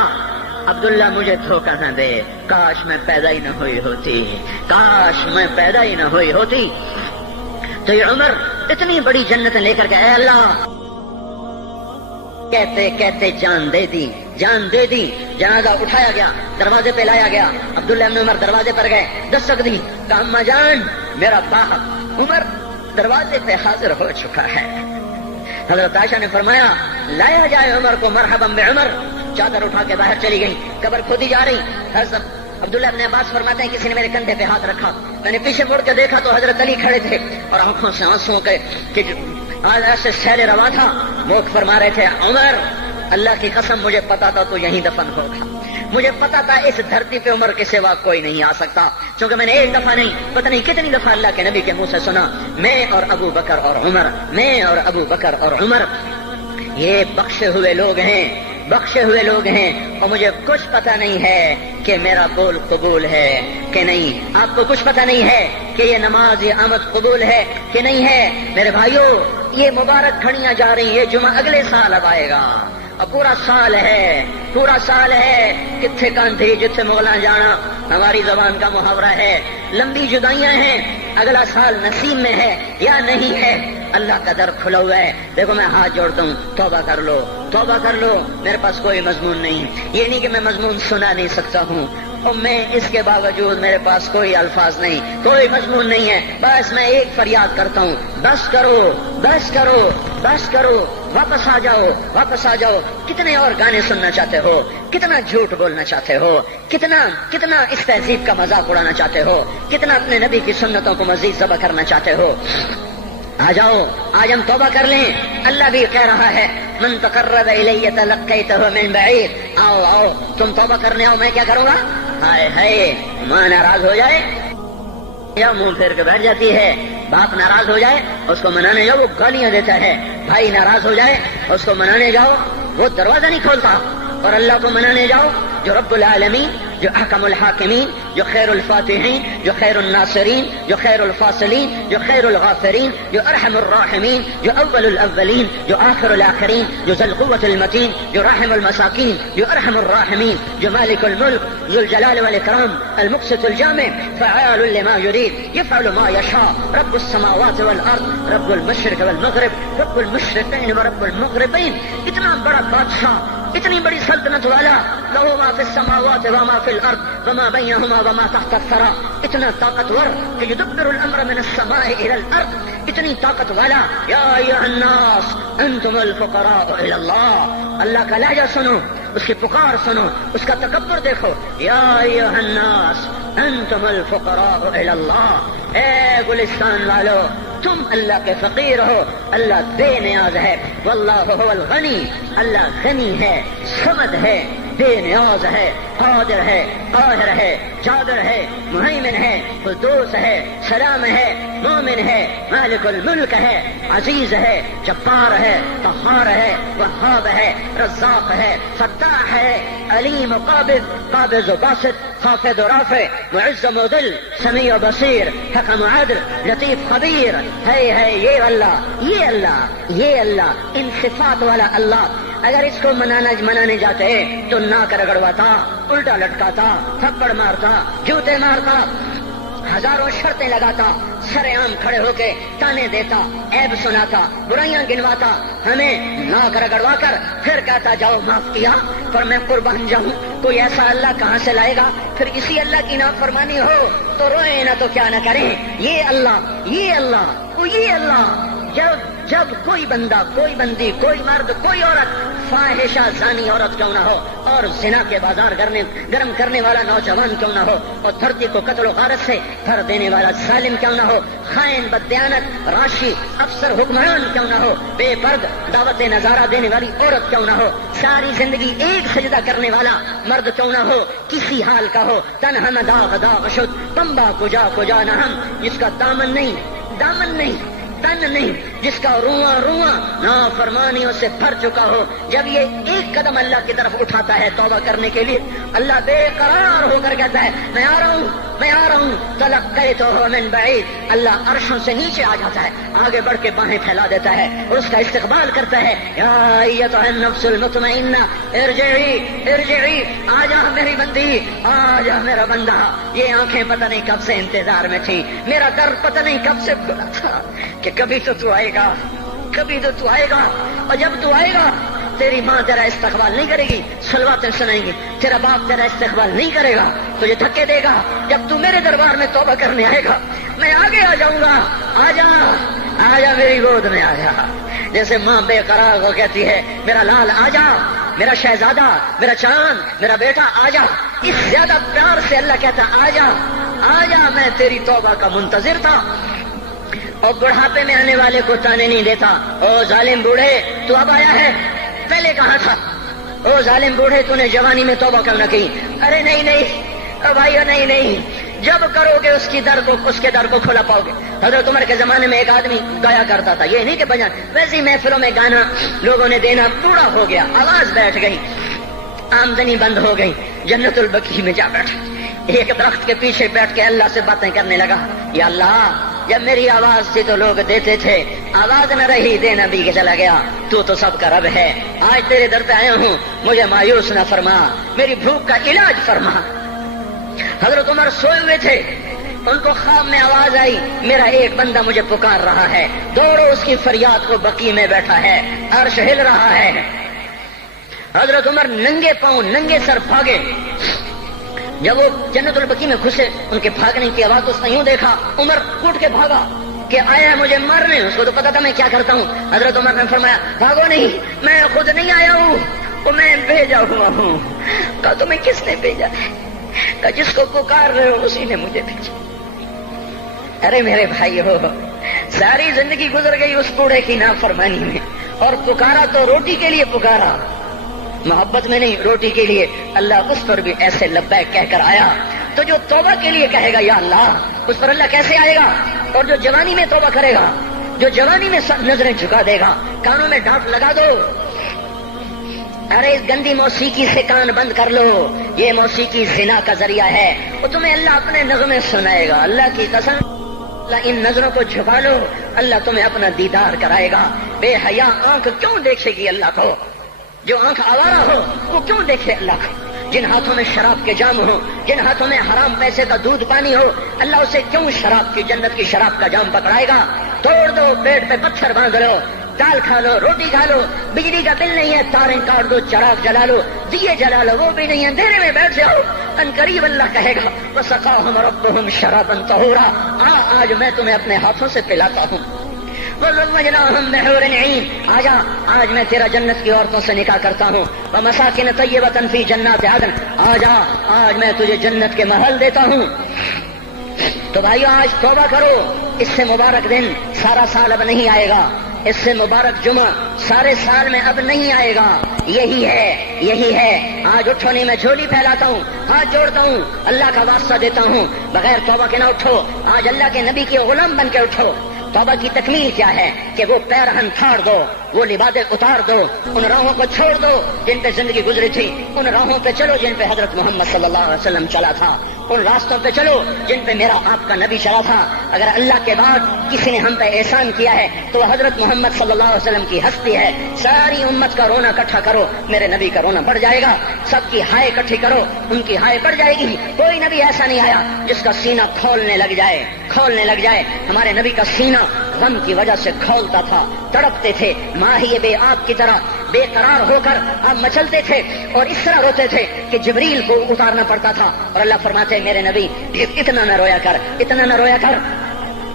عبداللہ مجھے دھوکہ نہ دے، کاش میں پیدا ہی نہ ہوئی ہوتی، کاش میں پیدا ہی نہ ہوئی ہوتی. تو یہ عمر اتنی بڑی جنت لے کر کے اے اللہ کہتے کہتے جان دے دی. جنازہ اٹھایا گیا، دروازے پہ لایا گیا. عبداللہ ابن عمر دروازے پر گئے، دستک دی. کہا اما جان میرا باپ عمر دروازے پہ حاضر ہو چکا ہے. حضرت عائشہ نے فرمایا لایا جائے عمر کو. مرحبا بعمر. چادر اٹھا کے باہر چلی گئی. قبر کھودی جا رہی. حضرت عبداللہ ابن عباس فرماتے ہیں کسی نے میرے کندھے پہ ہاتھ رکھا. میں نے پیچھے مڑ کے دیکھا تو حضرت علی کھڑے تھے اور آنکھوں سے آنسوں کے ایسے سیل روا تھا. وہ فرما رہے تھے عمر اللہ کی قسم مجھے پتا تھا تو یہیں دفن ہوگا. مجھے پتا تھا اس دھرتی پہ عمر کے سوا کوئی نہیں آ سکتا، کیونکہ میں نے ایک دفعہ نہیں پتہ نہیں کتنی دفعہ اللہ کے نبی کے منہ سے سنا میں اور ابو بکر اور عمر، میں اور ابو بکر اور عمر یہ بخشے ہوئے لوگ ہیں اور مجھے کچھ پتہ نہیں ہے کہ میرا بول قبول ہے کہ نہیں. آپ کو کچھ پتہ نہیں ہے کہ یہ نماز یہ آمد قبول ہے کہ نہیں ہے. میرے بھائیوں یہ مبارک گھڑیاں جا رہی ہیں. یہ جمعہ اگلے سال اب آئے گا اور پورا سال ہے کتھے کاندھی جتھے مغلاں جانا ہماری زبان کا محاورہ ہے. لمبی جدائیاں ہیں، اگلا سال نصیب میں ہے یا نہیں ہے. اللہ کا در کھلا ہوا ہے. دیکھو میں ہاتھ جوڑتا ہوں، توبہ کر لو. میرے پاس کوئی مضمون نہیں. یہ نہیں کہ میں مضمون سنا نہیں سکتا ہوں اور میں اس کے باوجود میرے پاس کوئی الفاظ نہیں، کوئی مضمون نہیں ہے. بس میں ایک فریاد کرتا ہوں بس کرو واپس آ جاؤ. کتنے اور گانے سننا چاہتے ہو، کتنا جھوٹ بولنا چاہتے ہو، کتنا اس تہذیب کا مذاق اڑانا چاہتے ہو، کتنا اپنے نبی کی سنتوں کو مزید ذبح کرنا چاہتے ہو. آ جاؤ آج ہم توبہ کر لیں. اللہ بھی کہہ رہا ہے من تقرب الی تلقیتہ من بعید. آؤ تم توبہ کرنے آؤ، میں کیا کروں گا. ہائے ماں ناراض ہو جائے یا منہ پھیر کے بیٹھ جاتی ہے. باپ ناراض ہو جائے اس کو منانے جاؤ وہ گالیاں دیتا ہے. بھائی ناراض ہو جائے اس کو منانے جاؤ وہ دروازہ نہیں کھولتا. اور اللہ کو منانے جاؤ جو رب العالمین، جو احکم الحاکمین، جو خیر الفاتحین، جو خیر الناصرین، جو خیر الفاصلین، جو خیر الغافرین، جو ارحم الراحمین، جو اول الاولین، جو آخر الاخرین، جو ذو القوة المتین، جو راحم المساکین، جو ارحم الراحمین، جو مالک الملک ذو الجلال والاکرام المقسط الجامع فعال لما يريد يفعل ما يشاء رب السماوات والارض رب المشرق والمغرب رب المشرقین ورب المغربین. اتنا بڑا بادشاہ، اتنی بڑی سلطنت والا، لہو ما فی السماوات وما فی الارض وما بینہما وما تحت الثری، اتنا طاقتور کہ یدبر الامر من السماء الى الارض، اتنی طاقت والا. یا ایھا الناس انتم الفقراء الى اللہ. اللہ کا لہجہ سنو، اس کی پکار سنو، اس کا تکبر دیکھو. یا ایھا الناس انتم الفقراء الى اللہ. اے گلستان والو، تم اللہ کے فقیر ہو، اللہ بے نیاز ہے. واللہ هو الغنی، اللہ غنی ہے، صمد ہے، بے نیاز ہے، قادر ہے، قاہر ہے، جابر ہے، مہیمن ہے، قدوس ہے، سلام ہے، مومن ہے، مالک الملک ہے، عزیز ہے، جبار ہے، قہار ہے، وہاب ہے، رزاق ہے، فتاح ہے، علیم و قابض و باسط، خافض و رافع، معز و مذل، سمیع و بصیر، حکم و عدل، لطیف خبیر. ہے یہ اللہ، یہ اللہ، یہ اللہ، ان صفات والا اللہ. اگر اس کو منانے جاتے تو ناک رگڑواتا، الٹا لٹکاتا، تھپڑ مارتا، جوتے مارتا، ہزاروں شرطیں لگاتا، سر عام کھڑے ہو کے تانے دیتا، عیب سناتا، برائیاں گنواتا، ہمیں ناک رگڑوا کر پھر کہتا جاؤ معاف کیا پر میں قربان جاؤں. کوئی ایسا اللہ کہاں سے لائے گا؟ پھر اسی اللہ کی نافرمانی ہو تو روئیں نہ تو کیا نہ کریں. یہ اللہ، یہ اللہ، یہ اللہ. جب کوئی بندہ، کوئی بندی، کوئی مرد، کوئی عورت فاحشہ زانی عورت کیوں نہ ہو، اور زنا کے بازار گرم کرنے والا نوجوان کیوں نہ ہو، اور دھرتی کو قتل و غارت سے بھر دینے والا ظالم کیوں نہ ہو، خائن، بددیانت، راشی، افسر، حکمران کیوں نہ ہو، بے پرد دعوت نظارہ دینے والی عورت کیوں نہ ہو، ساری زندگی ایک سجدہ کرنے والا مرد کیوں نہ ہو، کسی حال کا ہو، تن ہم داغ داغ شد تمبا کجا نہ ہم، جس کا دامن نہیں، تن نہیں، جس کا رواں نافرمانیوں سے بھر چکا ہو. جب یہ ایک قدم اللہ کی طرف اٹھاتا ہے توبہ کرنے کے لیے، اللہ بے قرار ہو کر کہتا ہے میں آ رہا ہوں. تلقیتہ من بعید، اللہ عرشوں سے نیچے آ جاتا ہے، آگے بڑھ کے باہیں پھیلا دیتا ہے اور اس کا استقبال کرتا ہے. یا ایتھا النفس المطمئنہ ارجعی، آ جا میری بندی، آ جا میرا بندہ. یہ آنکھیں پتہ نہیں کب سے انتظار میں تھی، میرا در پتہ نہیں کب سے کھلا تھا کہ کبھی تو آئے گا، کبھی تو آئے گا. اور جب تو آئے گا تیری ماں تیرا استقبال نہیں کرے گی، صلواتیں سنائیں گی، تیرا باپ تیرا استقبال نہیں کرے گا، تجھے دھکے دے گا. جب تو میرے دربار میں توبہ کرنے آئے گا میں آگے آ جاؤں گا. آ جا میری گود میں آ جا. جیسے ماں بے قرار ہو کہتی ہے میرا لال آ جا، میرا شہزادہ، میرا چاند، میرا بیٹا آ جا. اس زیادہ پیار سے اللہ کہتا آ جا، میں تیری توبہ کا منتظر تھا. اور بڑھاپے میں آنے والے کو تانے نہیں دیتا. او ظالم بوڑھے تو اب آیا ہے، پہلے کہا تھا. او ظالم بوڑھے تو نے جوانی میں توبہ کیوں نہ کی؟ ارے نہیں بھائیو، نہیں. جب کرو گے اس کے در کو کھولا پاؤ گے. حضرت عمر کے زمانے میں ایک آدمی گایا کرتا تھا، یہ نہیں کہ بجان، ویسی محفلوں میں گانا لوگوں نے دینا، بوڑھا ہو گیا، آواز بیٹھ گئی، آمدنی بند ہو گئی، جنت البقیع میں جا بیٹھا، ایک درخت کے پیچھے بیٹھ کے اللہ سے باتیں کرنے لگا. یا اللہ، جب میری آواز تھی تو لوگ دیتے تھے، آواز نہ رہی دینا بھی کہ چلا گیا. تو سب کا رب ہے. آج تیرے در پہ آیا ہوں، مجھے مایوس نہ فرما، میری بھوک کا علاج فرما. حضرت عمر سوئے ہوئے تھے، ان کو خواب میں آواز آئی میرا ایک بندہ مجھے پکار رہا ہے. دوڑو اس کی فریاد کو، بقیع میں بیٹھا ہے، عرش ہل رہا ہے. حضرت عمر ننگے پاؤں ننگے سر بھاگے. جب وہ جنت البقیع میں گھسے، ان کے بھاگنے کی آواز اس نے یوں دیکھا، عمر اٹھ کے بھاگا کہ آیا ہے مجھے مارنے. اس کو تو پتا تھا میں کیا کرتا ہوں. حضرت عمر نے فرمایا بھاگو نہیں، میں خود نہیں آیا ہوں، وہ میں بھیجا ہوا ہوں. کہا تمہیں کس نے بھیجا؟ کہا جس کو پکار رہے ہو اسی نے مجھے بھیجا. ارے میرے بھائی ہو، ساری زندگی گزر گئی اس بوڑھے کی نافرمانی میں، اور پکارا تو روٹی کے لیے پکارا، محبت میں نہیں، روٹی کے لیے. اللہ اس پر بھی ایسے لبیک کہہ کر آیا. تو جو توبہ کے لیے کہے گا یا اللہ، اس پر اللہ کیسے آئے گا؟ اور جو جوانی میں توبہ کرے گا، جو جوانی میں سب نظریں جھکا دے گا، کانوں میں ڈانٹ لگا دو، ارے اس گندی موسیقی سے کان بند کر لو، یہ موسیقی زنا کا ذریعہ ہے، وہ تمہیں اللہ اپنے نغمے سنائے گا. اللہ کی قسم، اللہ ان نظروں کو جھکا لو، اللہ تمہیں اپنا دیدار کرائے گا. بے حیا آنکھ کیوں دیکھے گی اللہ کو؟ جو آنکھ آوارہ ہو وہ کیوں دیکھے اللہ کو؟ جن ہاتھوں میں شراب کے جام ہو، جن ہاتھوں میں حرام پیسے کا دودھ پانی ہو، اللہ اسے کیوں شراب کی، جنت کی شراب کا جام پکڑائے گا؟ توڑ دو، پیٹ پہ پتھر باندھ لو، دال کھا لو، روٹی کھا لو، بجلی کا بل نہیں ہے تاریں کاٹ دو، چراغ جلا لو، دیے جلا لو، وہ بھی نہیں ہے، اندھیرے میں بیٹھ جاؤ، ان قریب اللہ کہے گا وسقاہم ربہم شرابا طہورا، آج میں تمہیں اپنے ہاتھوں سے پلاتا ہوں، وزوجناہم بحور عین، آج میں تیرا جنت کی عورتوں سے نکاح کرتا ہوں، ومساکن طیبۃ فی جنات عدن، آج میں تجھے جنت کے محل دیتا ہوں۔ تو بھائیو آج توبہ کرو، اس سے مبارک دن سارا سال اب نہیں آئے گا، اس سے مبارک جمعہ سارے سال میں اب نہیں آئے گا، یہی ہے۔ آج اٹھو نہیں، میں جھولی پھیلاتا ہوں، ہاتھ جوڑتا ہوں، اللہ کا واسطہ دیتا ہوں، بغیر توبہ کے نہ اٹھو، آج اللہ کے نبی کے غلام بن کے اٹھو۔ توبہ کی تکمیل کیا ہے کہ وہ پیرہن پھاڑ دو، وہ لبادیں اتار دو، ان راہوں کو چھوڑ دو جن پہ زندگی گزری تھی، ان راہوں پہ چلو جن پہ حضرت محمد صلی اللہ علیہ وسلم چلا تھا، ان راستوں پہ چلو جن پہ میرا آپ کا نبی چلا تھا۔ اگر اللہ کے بعد کسی نے ہم پہ احسان کیا ہے تو وہ حضرت محمد صلی اللہ علیہ وسلم کی ہستی ہے۔ ساری امت کا رونا اکٹھا کرو، میرے نبی کا رونا بڑھ جائے گا، سب کی ہائے اکٹھی کرو، ان کی ہائے بڑھ جائے گی۔ کوئی نبی ایسا نہیں آیا جس کا سینہ کھولنے لگ جائے۔ ہمارے نبی کا سینہ غم کی وجہ سے کھولتا تھا، تڑپتے تھے، ماہی بے آب کی طرح بے قرار ہو کر آپ مچلتے تھے اور اس طرح روتے تھے کہ جبریل کو اتارنا پڑتا تھا، اور اللہ فرماتے میرے نبی اتنا نہ رویا کر۔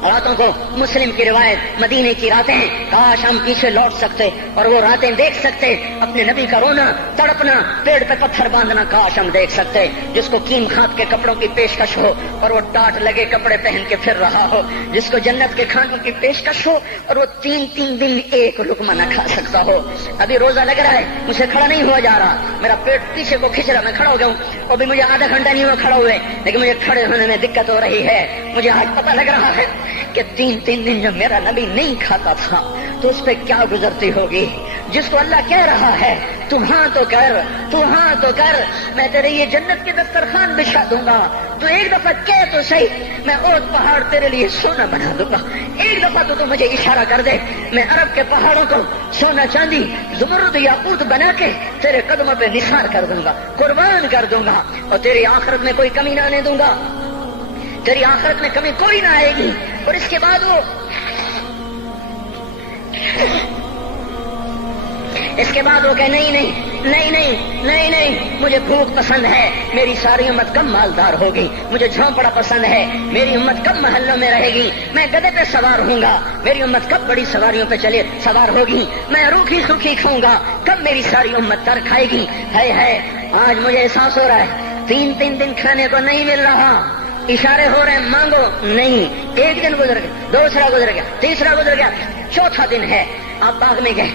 راتوں کو مسلم کی روایت مدینے کی راتیں، کاش ہم پیچھے لوٹ سکتے اور وہ راتیں دیکھ سکتے، اپنے نبی کا رونا، تڑپنا، پیڑ پہ پتھر باندھنا کاش ہم دیکھ سکتے، جس کو کیم کھاد کے کپڑوں کی پیشکش ہو اور وہ ٹاٹ لگے کپڑے پہن کے پھر رہا ہو، جس کو جنت کے کھانوں کی پیشکش ہو اور وہ تین دن ایک لقمہ نہ کھا سکتا ہو۔ ابھی روزہ لگ رہا ہے، مجھے کھڑا نہیں ہوا جا رہا، میرا پیٹ پیچھے کو کھینچ رہا، میں کھڑا ہو گیا ہوں، ابھی مجھے آدھا گھنٹہ نہیں ہوا کھڑا ہوئے، لیکن مجھے کھڑے ہونے میں دقت ہو رہی ہے۔ مجھے آج پتہ لگ رہا ہے کہ تین دن جب میرا نبی نہیں کھاتا تھا تو اس پہ کیا گزرتی ہوگی، جس کو اللہ کہہ رہا ہے تو ہاں تو کر، میں تیرے یہ جنت کے دسترخوان بچھا دوں گا، تو ایک دفعہ کہہ تو صحیح، میں اوت پہاڑ تیرے لیے سونا بنا دوں گا، ایک دفعہ تو مجھے اشارہ کر دے، میں عرب کے پہاڑوں کو سونا چاندی زمرد یاقوت بنا کے تیرے قدموں پہ نثار کر دوں گا، قربان کر دوں گا، اور تیری آخرت میں کوئی کمی نہ آنے دوں گا، تیری آخرت میں کمی کوئی نہ آئے گی۔ اور اس کے بعد وہ کہ نہیں، مجھے بھوک پسند ہے، میری ساری امت کم مالدار ہوگی، مجھے جھونپڑا پسند ہے، میری امت کم محلوں میں رہے گی، میں گدھے پہ سوار ہوں گا، میری امت کب بڑی سواریوں پہ سوار ہوگی، میں روکھی سوکھی کھاؤں گا، کب میری ساری امت تر کھائے گی۔ ہے آج مجھے احساس ہو رہا ہے تین دن کھانے کو نہیں مل رہا، اشارے ہو رہے ہیں مانگو نہیں، ایک دن گزر گیا، دوسرا گزر گیا، تیسرا گزر گیا، چوتھا دن ہے، آپ باغ میں گئے،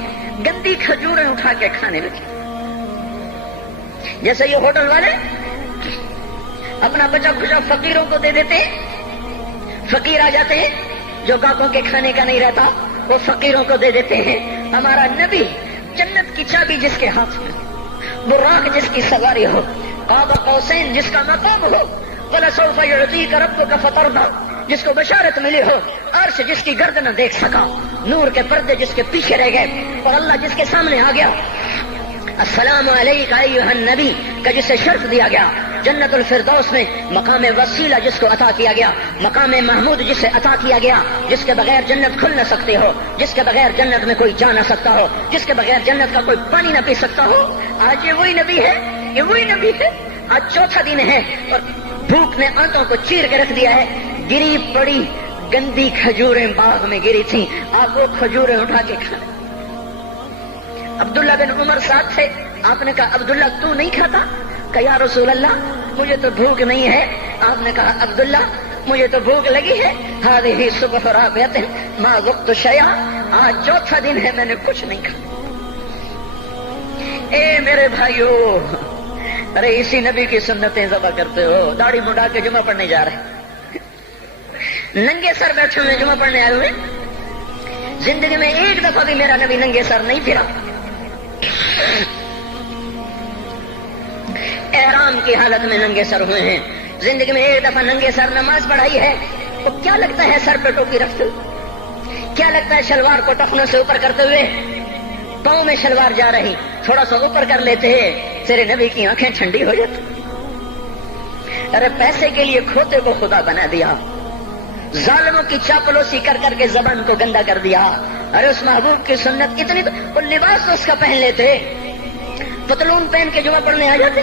گندی کھجوریں اٹھا کے کھانے لگے، جیسے یہ ہوٹل والے اپنا بچا کھچا فقیروں کو دے دیتے، فقیر آ جاتے ہیں جو گاہکوں کے کھانے کا نہیں رہتا، وہ فقیروں کو دے دیتے ہیں۔ ہمارا نبی جنت کی چابی جس کے ہاتھ میں، براق جس کی سواری ہو، قاب قوسین جس کا مقام ہو، وَلَسَوْفَ يُعْطِيكَ رَبُّكَ فَتَرْضَىٰ جس کو بشارت ملی ہو، عرش جس کی گرد نہ دیکھ سکا، نور کے پردے جس کے پیچھے رہ گئے، اور اللہ جس کے سامنے آ گیا، السلام علیکہ ایھا النبی کا جسے شرف دیا گیا، جنت الفردوس میں مقام وسیلہ جس کو عطا کیا گیا، مقام محمود جسے عطا کیا گیا، جس کے بغیر جنت کھل نہ سکتے ہو، جس کے بغیر جنت میں کوئی جا نہ سکتا ہو، جس کے بغیر جنت کا کوئی پانی نہ پی سکتا ہو، آج یہ وہی نبی ہے، آج چوتھا دن ہے اور بھوک نے آنتوں کو چیر کے رکھ دیا ہے، گری پڑی گندی کھجوریں باغ میں گری تھیں، آپ وہ کھجوریں اٹھا کے کھا۔ عبداللہ بن عمر ساتھ تھے، آپ نے کہا عبداللہ تو نہیں کھاتا؟ کہ یا رسول اللہ مجھے تو بھوک نہیں ہے۔ آپ نے کہا عبداللہ مجھے تو بھوک لگی ہے، ہذہ صبح رابعۃ ما ذقت شیئا، آج چوتھا دن ہے میں نے کچھ نہیں کھایا۔ اے میرے بھائیو، ارے اسی نبی کی سنتیں ذبح کرتے ہو، داڑھی منڈا کے جمعہ پڑھنے جا رہے، ننگے سر بیٹھے ہوئے جمعہ پڑھنے آئے ہوئے، زندگی میں ایک دفعہ بھی میرا نبی ننگے سر نہیں پھرا، احرام کی حالت میں ننگے سر ہوئے ہیں، زندگی میں ایک دفعہ ننگے سر نماز پڑھائی ہے، تو کیا لگتا ہے سر پہ ٹوپی رکھتے، کیا لگتا ہے شلوار کو ٹخنوں سے اوپر کرتے ہوئے، پاؤں میں شلوار جا رہی، تھوڑا سا اوپر کر لیتے تیرے نبی کی آنکھیں ٹھنڈی ہو جاتی۔ ارے پیسے کے لیے کھوتے کو خدا بنا دیا، ظالموں کی چاپلوسی کر کر کے زبان کو گندا کر دیا. ارے اس محبوب کی سنت اتنی تو وہ لباس تو اس کا پہن لیتے, پتلون پہن کے جمعہ پڑھنے آ جاتے.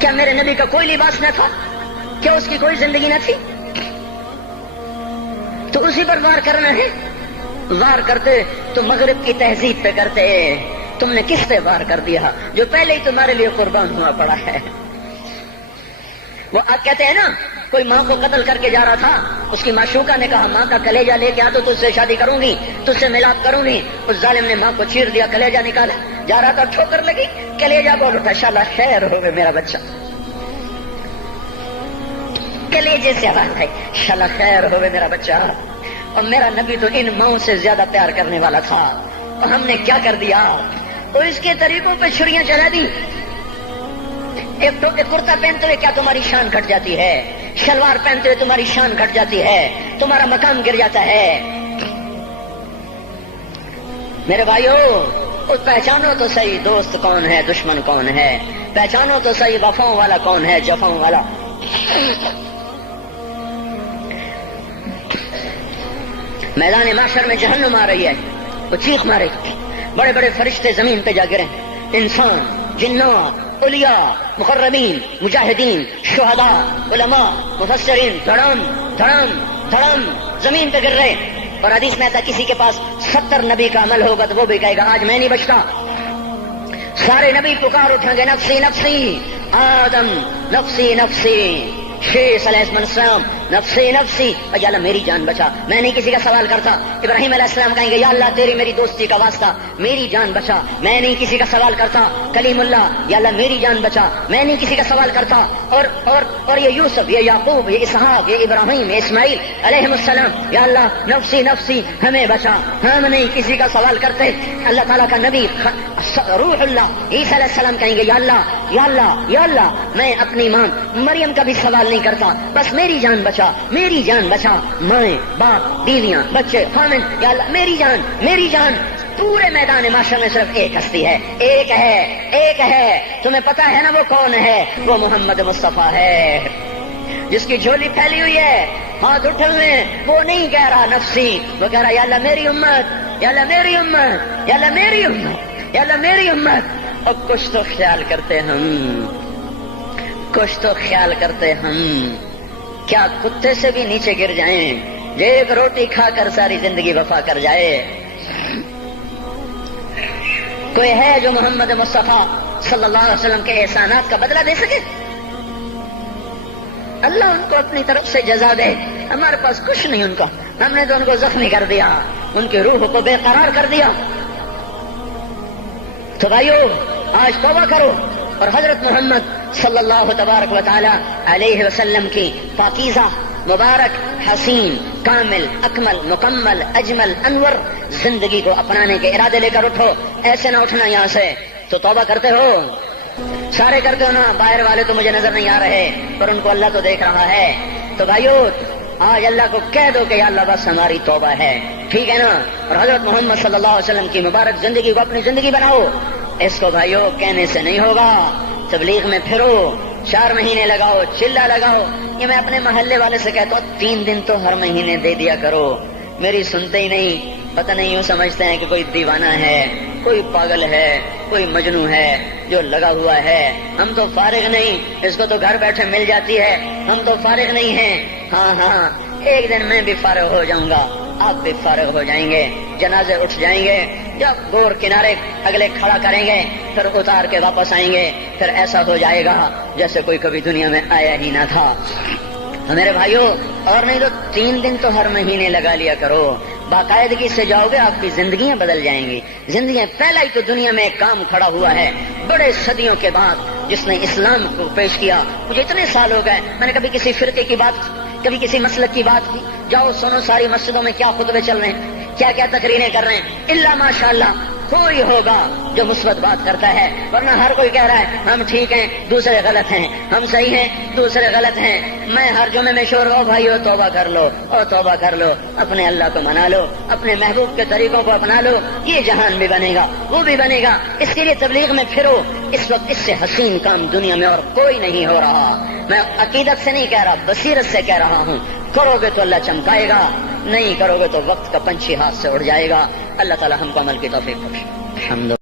کیا میرے نبی کا کوئی لباس نہ تھا؟ کیا اس کی کوئی زندگی نہ تھی؟ تو اسی پر وار کرنا ہے. وار کرتے تو مغرب کی تہذیب پہ کرتے. تم نے کس پہ وار کر دیا جو پہلے ہی تمہارے لیے قربان ہوا پڑا ہے؟ وہ آپ کہتے ہیں نا, کوئی ماں کو قتل کر کے جا رہا تھا, اس کی معشوقہ نے کہا ماں کا کلیجہ لے کے آ تو تجھ سے شادی کروں گی, تجھ سے ملاپ کروں گی. اس ظالم نے ماں کو چیر دیا, کلیجہ نکالا, جا رہا تھا ٹھوکر لگی, کلیجہ بول اٹھا, شالا خیر ہو گئے میرا بچہ. کلیجے سے آواز ہے, شالا خیر ہو گئے میرا بچہ. اور میرا نبی تو ان ماؤں سے زیادہ پیار کرنے والا تھا, اور ہم نے کیا کر دیا؟ اور اس کے طریقوں پہ چھریاں چلا دی. ایک کرتا پہنتے ہوئے کیا تمہاری شان گھٹ جاتی ہے؟ شلوار پہنتے ہوئے تمہاری شان گھٹ جاتی ہے, تمہارا مقام گر جاتا ہے. میرے بھائیو, پہچانو تو صحیح دوست کون ہے, دشمن کون ہے. پہچانو تو صحیح وفاؤں والا کون ہے, جفاؤں والا. میدان معاشر میں جہنم آ رہی ہے, وہ چیخ مارے, بڑے بڑے فرشتے زمین پہ جا گرے, انسان, جنات, اولیاء, مقربین, مجاہدین, شہداء, علماء, مفسرین, دھڑام دھڑام دھڑام زمین پہ گر رہے. اور حدیث میں آتا کسی کے پاس 70 نبی کا عمل ہوگا تو وہ بھی کہے گا آج میں نہیں بچتا. سارے نبی پکار اٹھیں گے, نفسی نفسی, آدم نفسی نفسی, شیخ علیہ السلام نفسی نفسی, یا اللہ میری جان بچا, میں نہیں کسی کا سوال کرتا. ابراہیم علیہ السلام کہیں گے یا اللہ تیری میری دوستی کا واسطہ میری جان بچا, میں نہیں کسی کا سوال کرتا. کلیم اللہ, یا اللہ میری جان بچا, میں نہیں کسی کا سوال کرتا. اور یہ یوسف, یہ یعقوب, یہ اسحاق, یہ ابراہیم, یہ اسماعیل علیہ السلام, یا اللہ نفسی نفسی ہمیں بچا, ہم نہیں کسی کا سوال کرتے. اللہ تعالیٰ کا نبی روح اللہ عیسیٰ علیہ السلام کہیں گے یا اللہ یا اللہ یا اللہ میں اپنی ماں مریم کا بھی سوال نہیں کرتا, بس میری جان بچا, میری جان بچا. مائیں, باپ, بیویاں, بچے, خامن, یا اللہ میری جان میری جان. پورے میدان معاشر میں صرف ایک ہستی ہے, ایک ہے. تمہیں پتا ہے نا وہ کون ہے؟ وہ محمد مصطفیٰ ہے, جس کی جھولی پھیلی ہوئی ہے, ہاتھ اٹھے ہوئے. وہ نہیں کہہ رہا نفسی, وہ کہہ رہا یا اللہ میری امت, یا اللہ میری امت, یا اللہ میری امت, یا اللہ میری امت. اور کچھ تو خیال کرتے ہم, کچھ تو خیال کرتے ہم. کیا کتے سے بھی نیچے گر جائیں, ایک روٹی کھا کر ساری زندگی وفا کر جائے؟ کوئی ہے جو محمد مصطفیٰ صلی اللہ علیہ وسلم کے احسانات کا بدلہ دے سکے؟ اللہ ان کو اپنی طرف سے جزا دے, ہمارے پاس کچھ نہیں ان کو. ہم نے تو ان کو زخمی کر دیا, ان کی روح کو بے قرار کر دیا. تو بھائیو آج توبہ کرو اور حضرت محمد صلی اللہ تبارک و تعالی علیہ وسلم کی پاکیزہ, مبارک, حسین, کامل, اکمل, مکمل, اجمل, انور زندگی کو اپنانے کے ارادے لے کر اٹھو. ایسے نہ اٹھنا یہاں سے. تو توبہ کرتے ہو, سارے کرتے ہو نا, باہر والے تو مجھے نظر نہیں آ رہے پر ان کو اللہ تو دیکھ رہا ہے. تو بھائیو آج اللہ کو کہہ دو کہ یا اللہ بس ہماری توبہ ہے, ٹھیک ہے نا. اور حضرت محمد صلی اللہ علیہ وسلم کی مبارک زندگی کو اپنی زندگی بناؤ. اس کو بھائیو کہنے سے نہیں ہوگا. تبلیغ میں پھرو, 4 مہینے لگاؤ, چلا لگاؤ. یہ میں اپنے محلے والے سے کہتا ہوں 3 دن تو ہر مہینے دے دیا کرو. میری سنتے ہی نہیں, پتہ نہیں یوں سمجھتے ہیں کہ کوئی دیوانہ ہے, کوئی پاگل ہے, کوئی مجنوں ہے جو لگا ہوا ہے. ہم تو فارغ نہیں, اس کو تو گھر بیٹھے مل جاتی ہے, ہم تو فارغ نہیں ہیں. ہاں ایک دن میں بھی فارغ ہو جاؤں گا, آپ بھی فارغ ہو جائیں گے. جنازے اٹھ جائیں گے, جب گور کنارے اگلے کھڑا کریں گے پھر اتار کے واپس آئیں گے. پھر ایسا ہو جائے گا جیسے کوئی کبھی دنیا میں آیا ہی نہ تھا. میرے بھائیوں, اور نہیں تو 3 دن تو ہر مہینے لگا لیا کرو. باقاعدگی سے جاؤ گے, آپ کی زندگیاں بدل جائیں گی. زندگیاں پہلا ہی تو دنیا میں ایک کام کھڑا ہوا ہے بڑے صدیوں کے بعد, جس نے اسلام کو پیش کیا. مجھے اتنے سال ہو گئے, میں نے کبھی کسی فرقے کی بات, کبھی کسی مسلک کی بات کی. جاؤ سنو ساری مسجدوں میں کیا خطبے چل رہے ہیں, کیا کیا تقریریں کر رہے ہیں. اللہ ماشاء اللہ کوئی ہوگا جو مثبت بات کرتا ہے، ورنہ ہر کوئی کہہ رہا ہے ہم ٹھیک ہیں دوسرے غلط ہیں، ہم صحیح ہیں دوسرے غلط ہیں۔ میں ہر جمعے میں شور ہو بھائیو توبہ کر لو، او توبہ کر لو، اپنے اللہ کو منا لو، اپنے محبوب کے طریقوں کو اپنا لو، یہ جہان بھی بنے گا وہ بھی بنے گا۔ اس کے لیے تبلیغ میں پھرو۔ اس وقت اس سے حسین کام دنیا میں اور کوئی نہیں ہو رہا۔ میں عقیدت سے نہیں کہہ رہا، بصیرت سے کہہ رہا ہوں۔ کرو گے تو اللہ چمکائے گا، نہیں کرو گے تو وقت کا پنچھی ہاتھ سے اڑ جائے گا۔ اللہ تعالی ہم کو عمل کی توفیق بخشے۔ الحمد